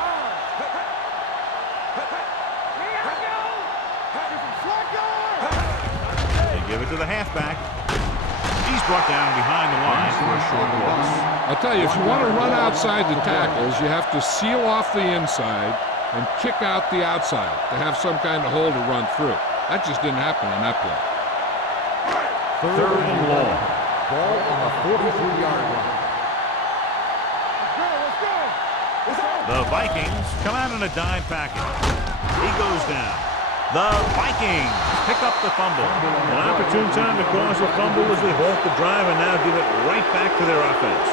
They give it to the halfback. He's brought down behind the line for a short loss. I'll tell you, if you want to run outside the tackles, you have to seal off the inside and kick out the outside to have some kind of hole to run through. That just didn't happen on that play. 3rd and long. Ball on the 43-yard line. The Vikings come out in a dime package. He goes down. The Vikings pick up the fumble. An opportune time to cause a fumble as they halt the drive and now give it right back to their offense.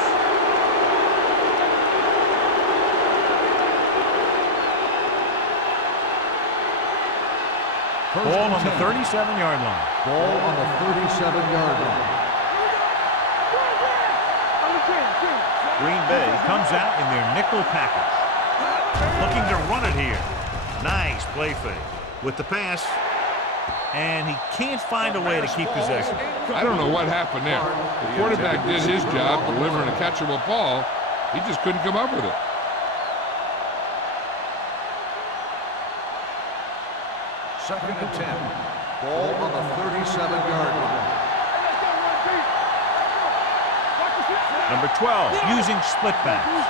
Ball on the 37-yard line. Ball on the 37-yard line. Green Bay comes out in their nickel package. Looking to run it here. Nice play fake. With the pass. And he can't find a way to keep possession. I don't know what happened there. The quarterback did his job delivering a catchable ball. He just couldn't come up with it. 2nd and 10. Ball on the 37-yard line. Number 12 using split backs.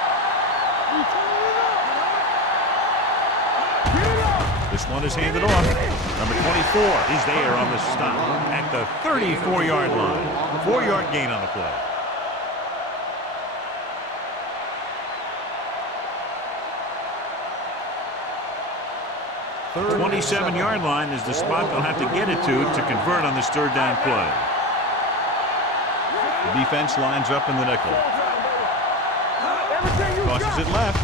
This one is handed off. Number 24 is there on the stop at the 34-yard line. 4-yard gain on the play. 27-yard line is the spot they'll have to get it to convert on this 3rd down play. The defense lines up in the nickel. Tosses it left.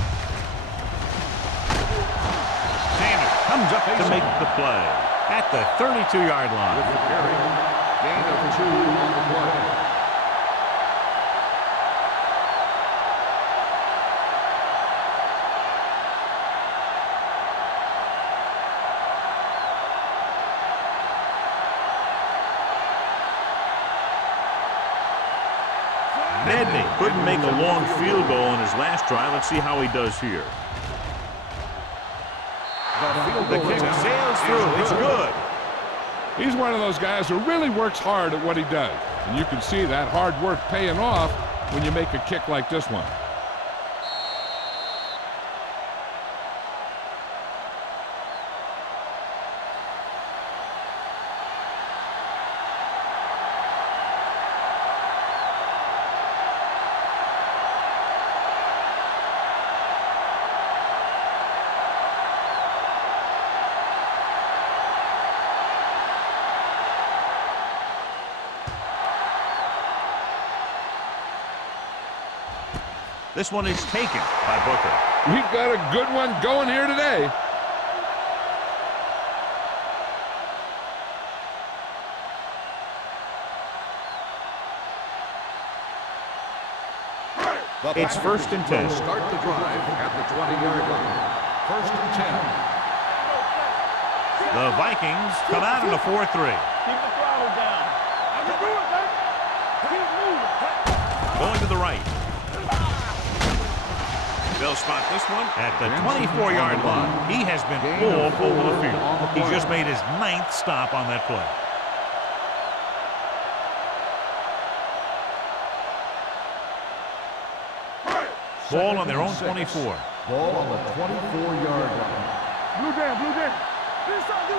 Sanders comes up to make the play at the 32-yard line. Gain of 2 on the play. Nedney couldn't make a long field goal on his last try. Let's see how he does here. The kick sails through. It's good. He's one of those guys who really works hard at what he does. And you can see that hard work paying off when you make a kick like this one. This one is taken by Booker. We've got a good one going here today. It's 1st and 10. Start the drive at the 20-yard line. 1st and 10. The Vikings come out in a 4-3. Keep the throttle down. I can do it, man. Keep moving. Going to the right. They'll spot this one at the 24-yard line. He has been all over the field. He just made his 9th stop on that play. Ball on their own 24. Ball on the 24-yard line. Blue down, blue down. Do something.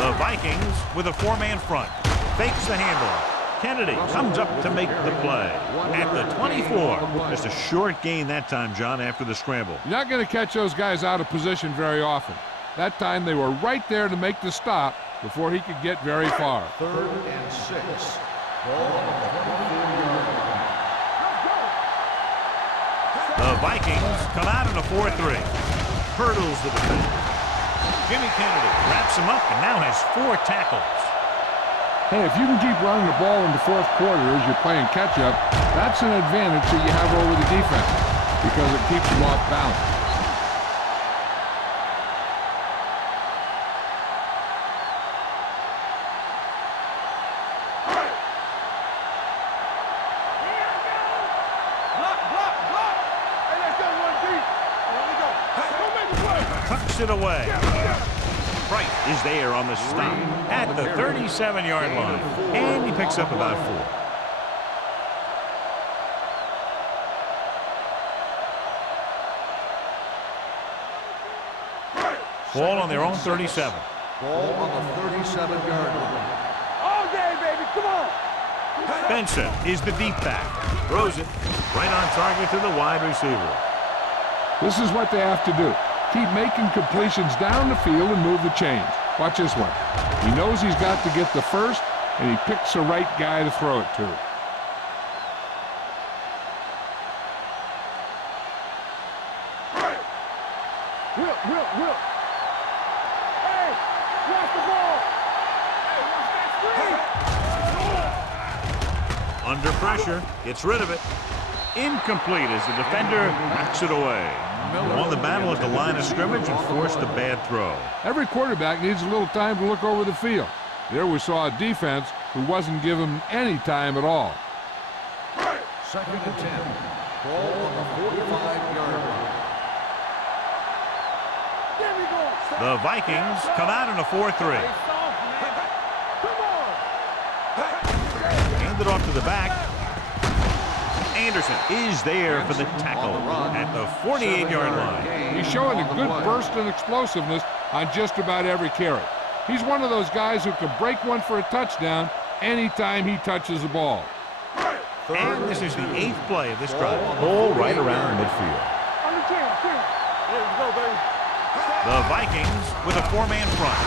The Vikings with a 4-man front. Fakes the handoff. Kennedy comes up to make the play at the 24. Just a short gain that time, John, after the scramble. You're not going to catch those guys out of position very often. That time they were right there to make the stop before he could get very far. 3rd and 6. Ball on the 24-yard line. The Vikings come out in a 4-3. Hurdles the defense. Jimmy Kennedy wraps him up and now has 4 tackles. Hey, if you can keep running the ball in the 4th quarter as you're playing catch-up, that's an advantage that you have over the defense because it keeps them off balance. Tucks it away. Bright is there on the stop at the 37-yard line, and he picks up about 4. Ball on their own 37. Ball on the 37-yard line. All day, baby. Come on. Benson is the deep back. Throws it right on target to the wide receiver. This is what they have to do. Keep making completions down the field and move the chains. Watch this one. He knows he's got to get the first, and he picks the right guy to throw it to. Will. Hey, watch the ball. Hey, watch that screen. Under pressure, gets rid of it. Incomplete as the defender knocks it away. Won the battle at the line of scrimmage and forced a bad throw. Every quarterback needs a little time to look over the field. There we saw a defense who wasn't given any time at all. 2nd and 10. Ball on the 45-yard line. There we go. The Vikings come out in a 4-3. Come on. Hand it off to the back. Anderson is there for the tackle at the 48-yard line. He's showing a good burst and explosiveness on just about every carry. He's one of those guys who can break one for a touchdown anytime he touches the ball. And this is the 8th play of this drive. Ball right around midfield. On the 10. There we go, baby. The Vikings with a 4-man front.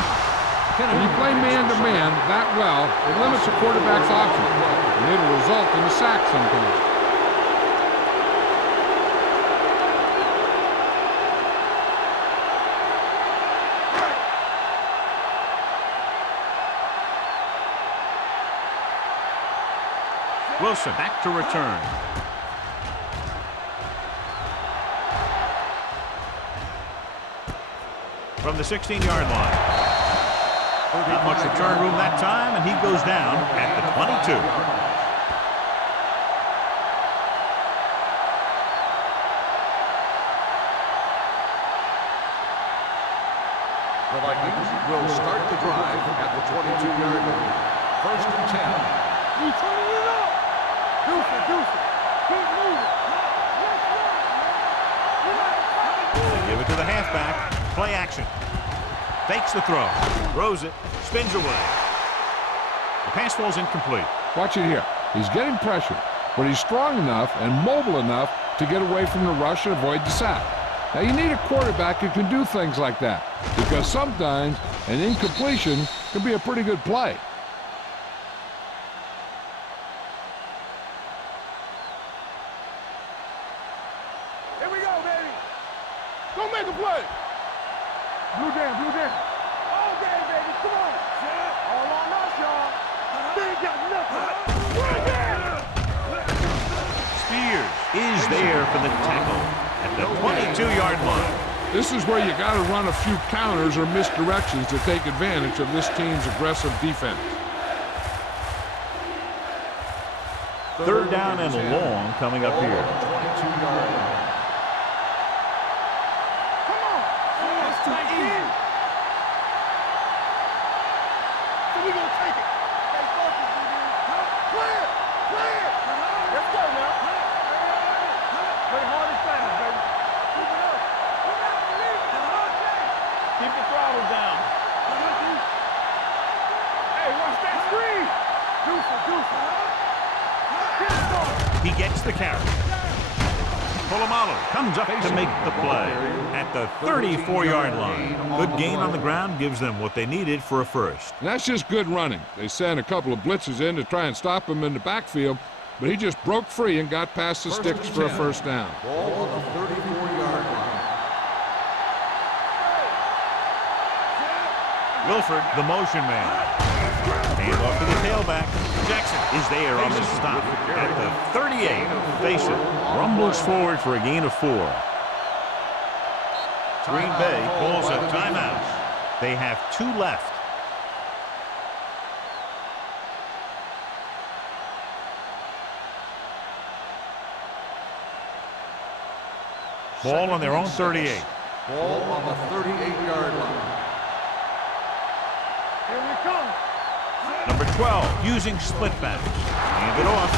When you play man-to-man that well, it limits a quarterback's options, and it'll result in a sack sometimes. Wilson back to return. From the 16-yard line. Not much return room that time, and he goes down at the 22. The Vikings will start the drive at the 22-yard line. 1st and 10. You turning it up. Deuce it. Keep moving. They give it to the halfback. Play action. Fakes the throw. Throws it. Spins away. The pass falls incomplete. Watch it here. He's getting pressure, but he's strong enough and mobile enough to get away from the rush and avoid the sack. Now, you need a quarterback who can do things like that, because sometimes an incompletion can be a pretty good play. for the tackle at the 22-yard line. This is where you got to run a few counters or misdirections to take advantage of this team's aggressive defense. Third down and long coming up here. 22-yard line. Come on. That's too easy. So we gonna take it. Stay focused, dude. Clear. Clear. Let's go now. Play hard and fast, baby. Keep it up. Keep the throttle down. Hey, watch that screen. Deuce. He gets the carry. Polamalu comes up to make the play at the 34-yard line. Good gain on the ground gives them what they needed for a first. And that's just good running. They sent a couple of blitzes in to try and stop him in the backfield, but he just broke free and got past the sticks for a first down. Ball on the 34-yard line. Wilford, the motion man. Hand off to the tailback. Jackson is there on the stop at the 38. Faison rumbles forward for a gain of 4. Green Bay calls a timeout. They have 2 left. Ball on their own 38. Ball on the 38-yard line. Here we come. Number 12 using split backs. Hand it off.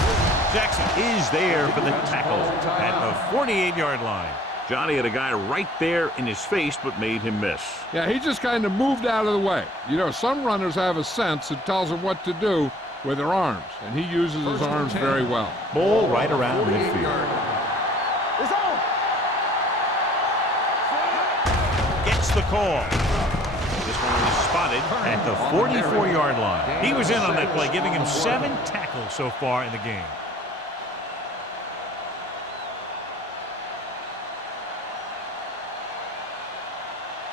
Jackson is there for the tackle at the 48-yard line. Johnny had a guy right there in his face but made him miss. Yeah, he just kind of moved out of the way. You know, some runners have a sense that tells them what to do with their arms, and he uses his arms very well. Ball right around midfield. It's on. Gets the call. This one was spotted at the 44-yard line. He was in on that play, giving him 7 tackles so far in the game.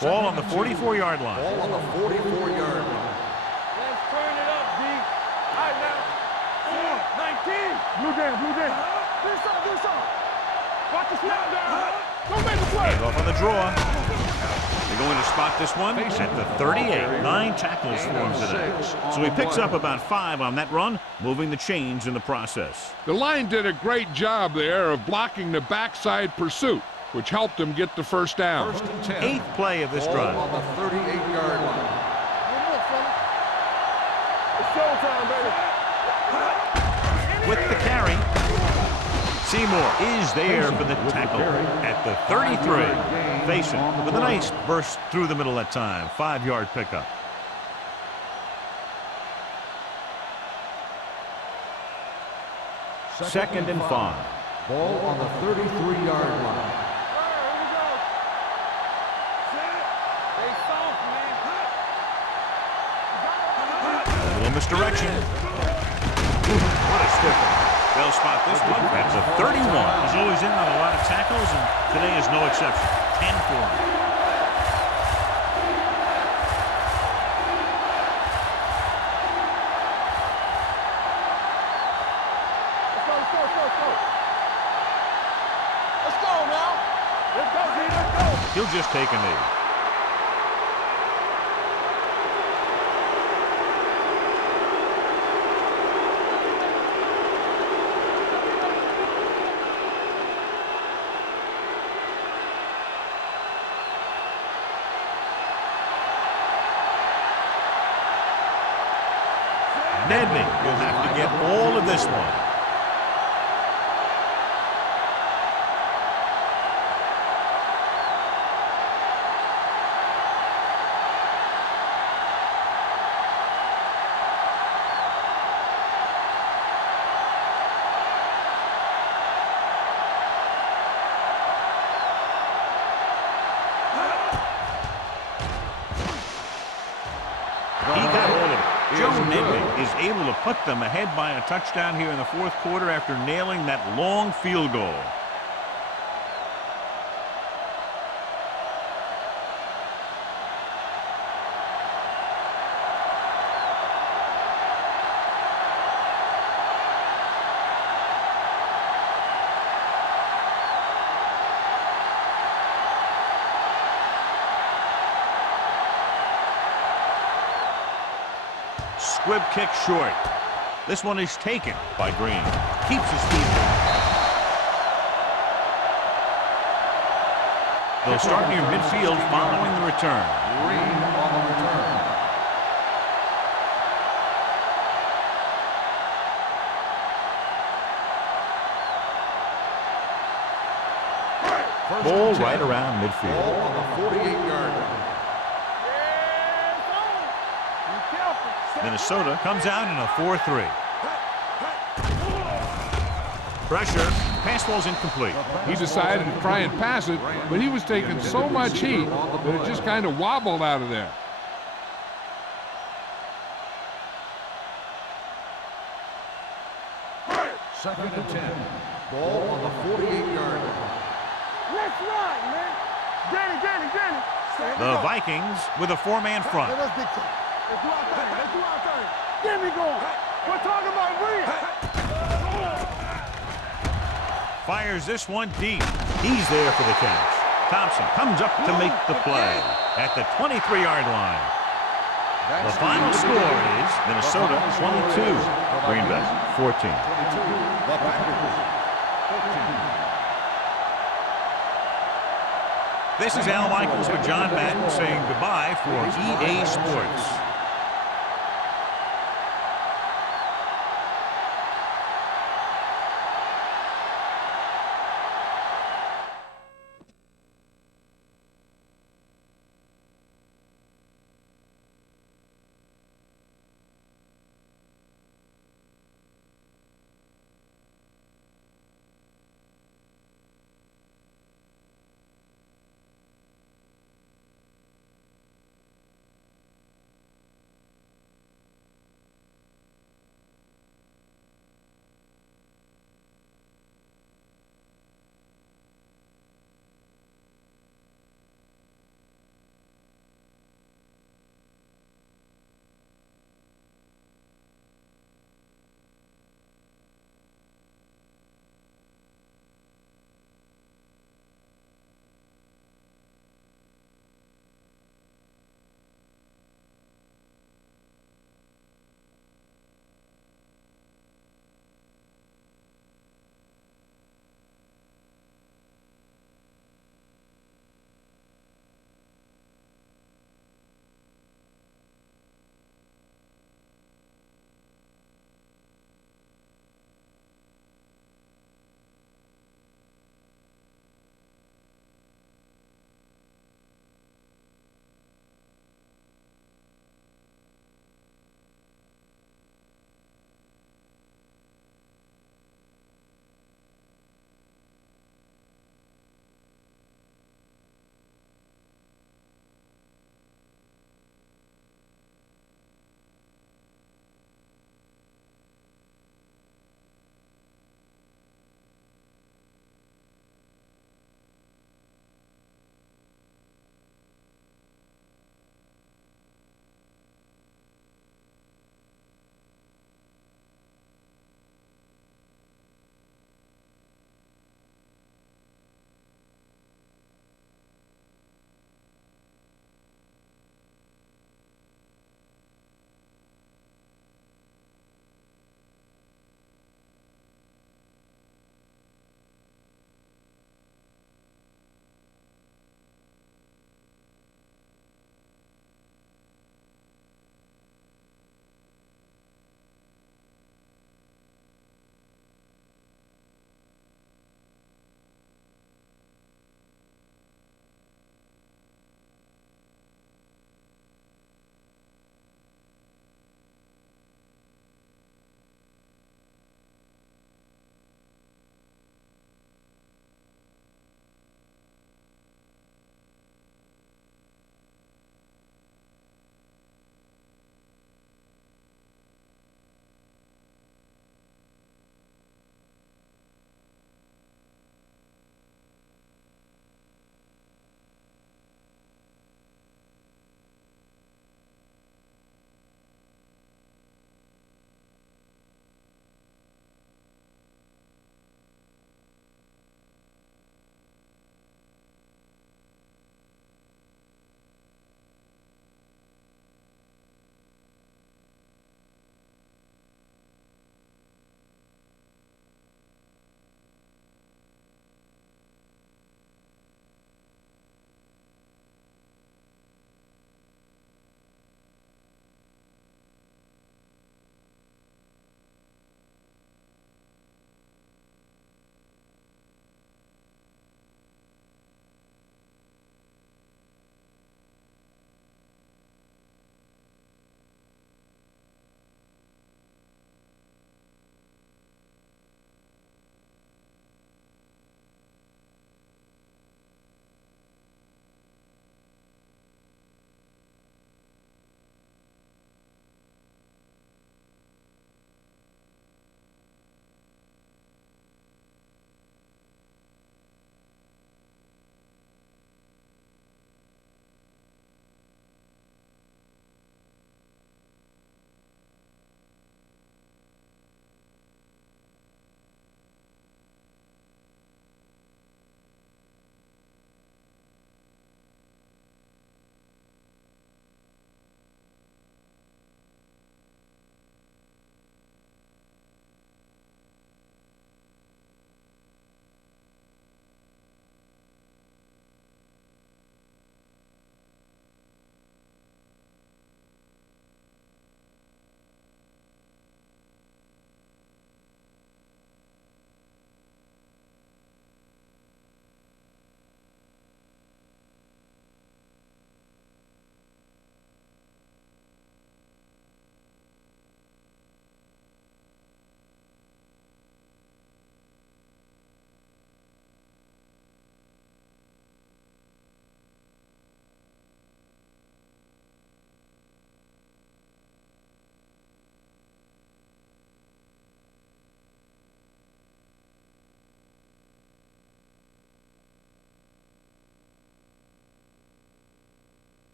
Ball on the 44-yard line. Ball on the 44-yard line. Let's turn it up, D. All right, now. 4, 19. Blue down. This up. Watch the snap down. Don't make the play. Hand off on the draw. They're going to spot this one at the 38. 9 tackles for him today. So he picks up about 5 on that run, moving the chains in the process. The line did a great job there of blocking the backside pursuit, which helped him get the first down. 1st and 10. 8th play of this Ball drive. on the 38-yard line. One more, fella. It's showtime, baby. With the carry, Seymour is there for the tackle at the 33. Faison with a nice burst through the middle that time. 5-yard pickup. Second and 5. Ball on the 33-yard line. Here we go. Stay soft, man. A little misdirection. What a stiffer. They'll spot this one at the 31. He's always in on a lot of tackles, and today is no exception. 10 for him. Let's go now. Let's go, D. Let's go. He'll just take a knee. Nedney will have to get all of this one. He got all of it. Joe Nedney is able to put them ahead by a touchdown here in the 4th quarter after nailing that long field goal. Squib kick short. This one is taken by Green. Keeps his feet. They'll start near midfield following the return. Green on the return. Ball right around midfield. Ball on the 48-yard line. Minnesota comes out in a 4-3. Pressure. Pass ball's incomplete. He decided to try and pass it, but he was taking so much heat that it just kind of wobbled out of there. Second and 10. Ball on the 48-yard line. Let's ride, man. Danny. The Vikings with a four-man front. Let's dictate. Let's do our thing. Get me going. We're talking about real. Fires this one deep. He's there for the catch. Thompson comes up to make the play at the 23-yard line. The final score is Minnesota 22, Green Bay 14. The Packers 14. This is Al Michaels with John Madden saying goodbye for EA Sports.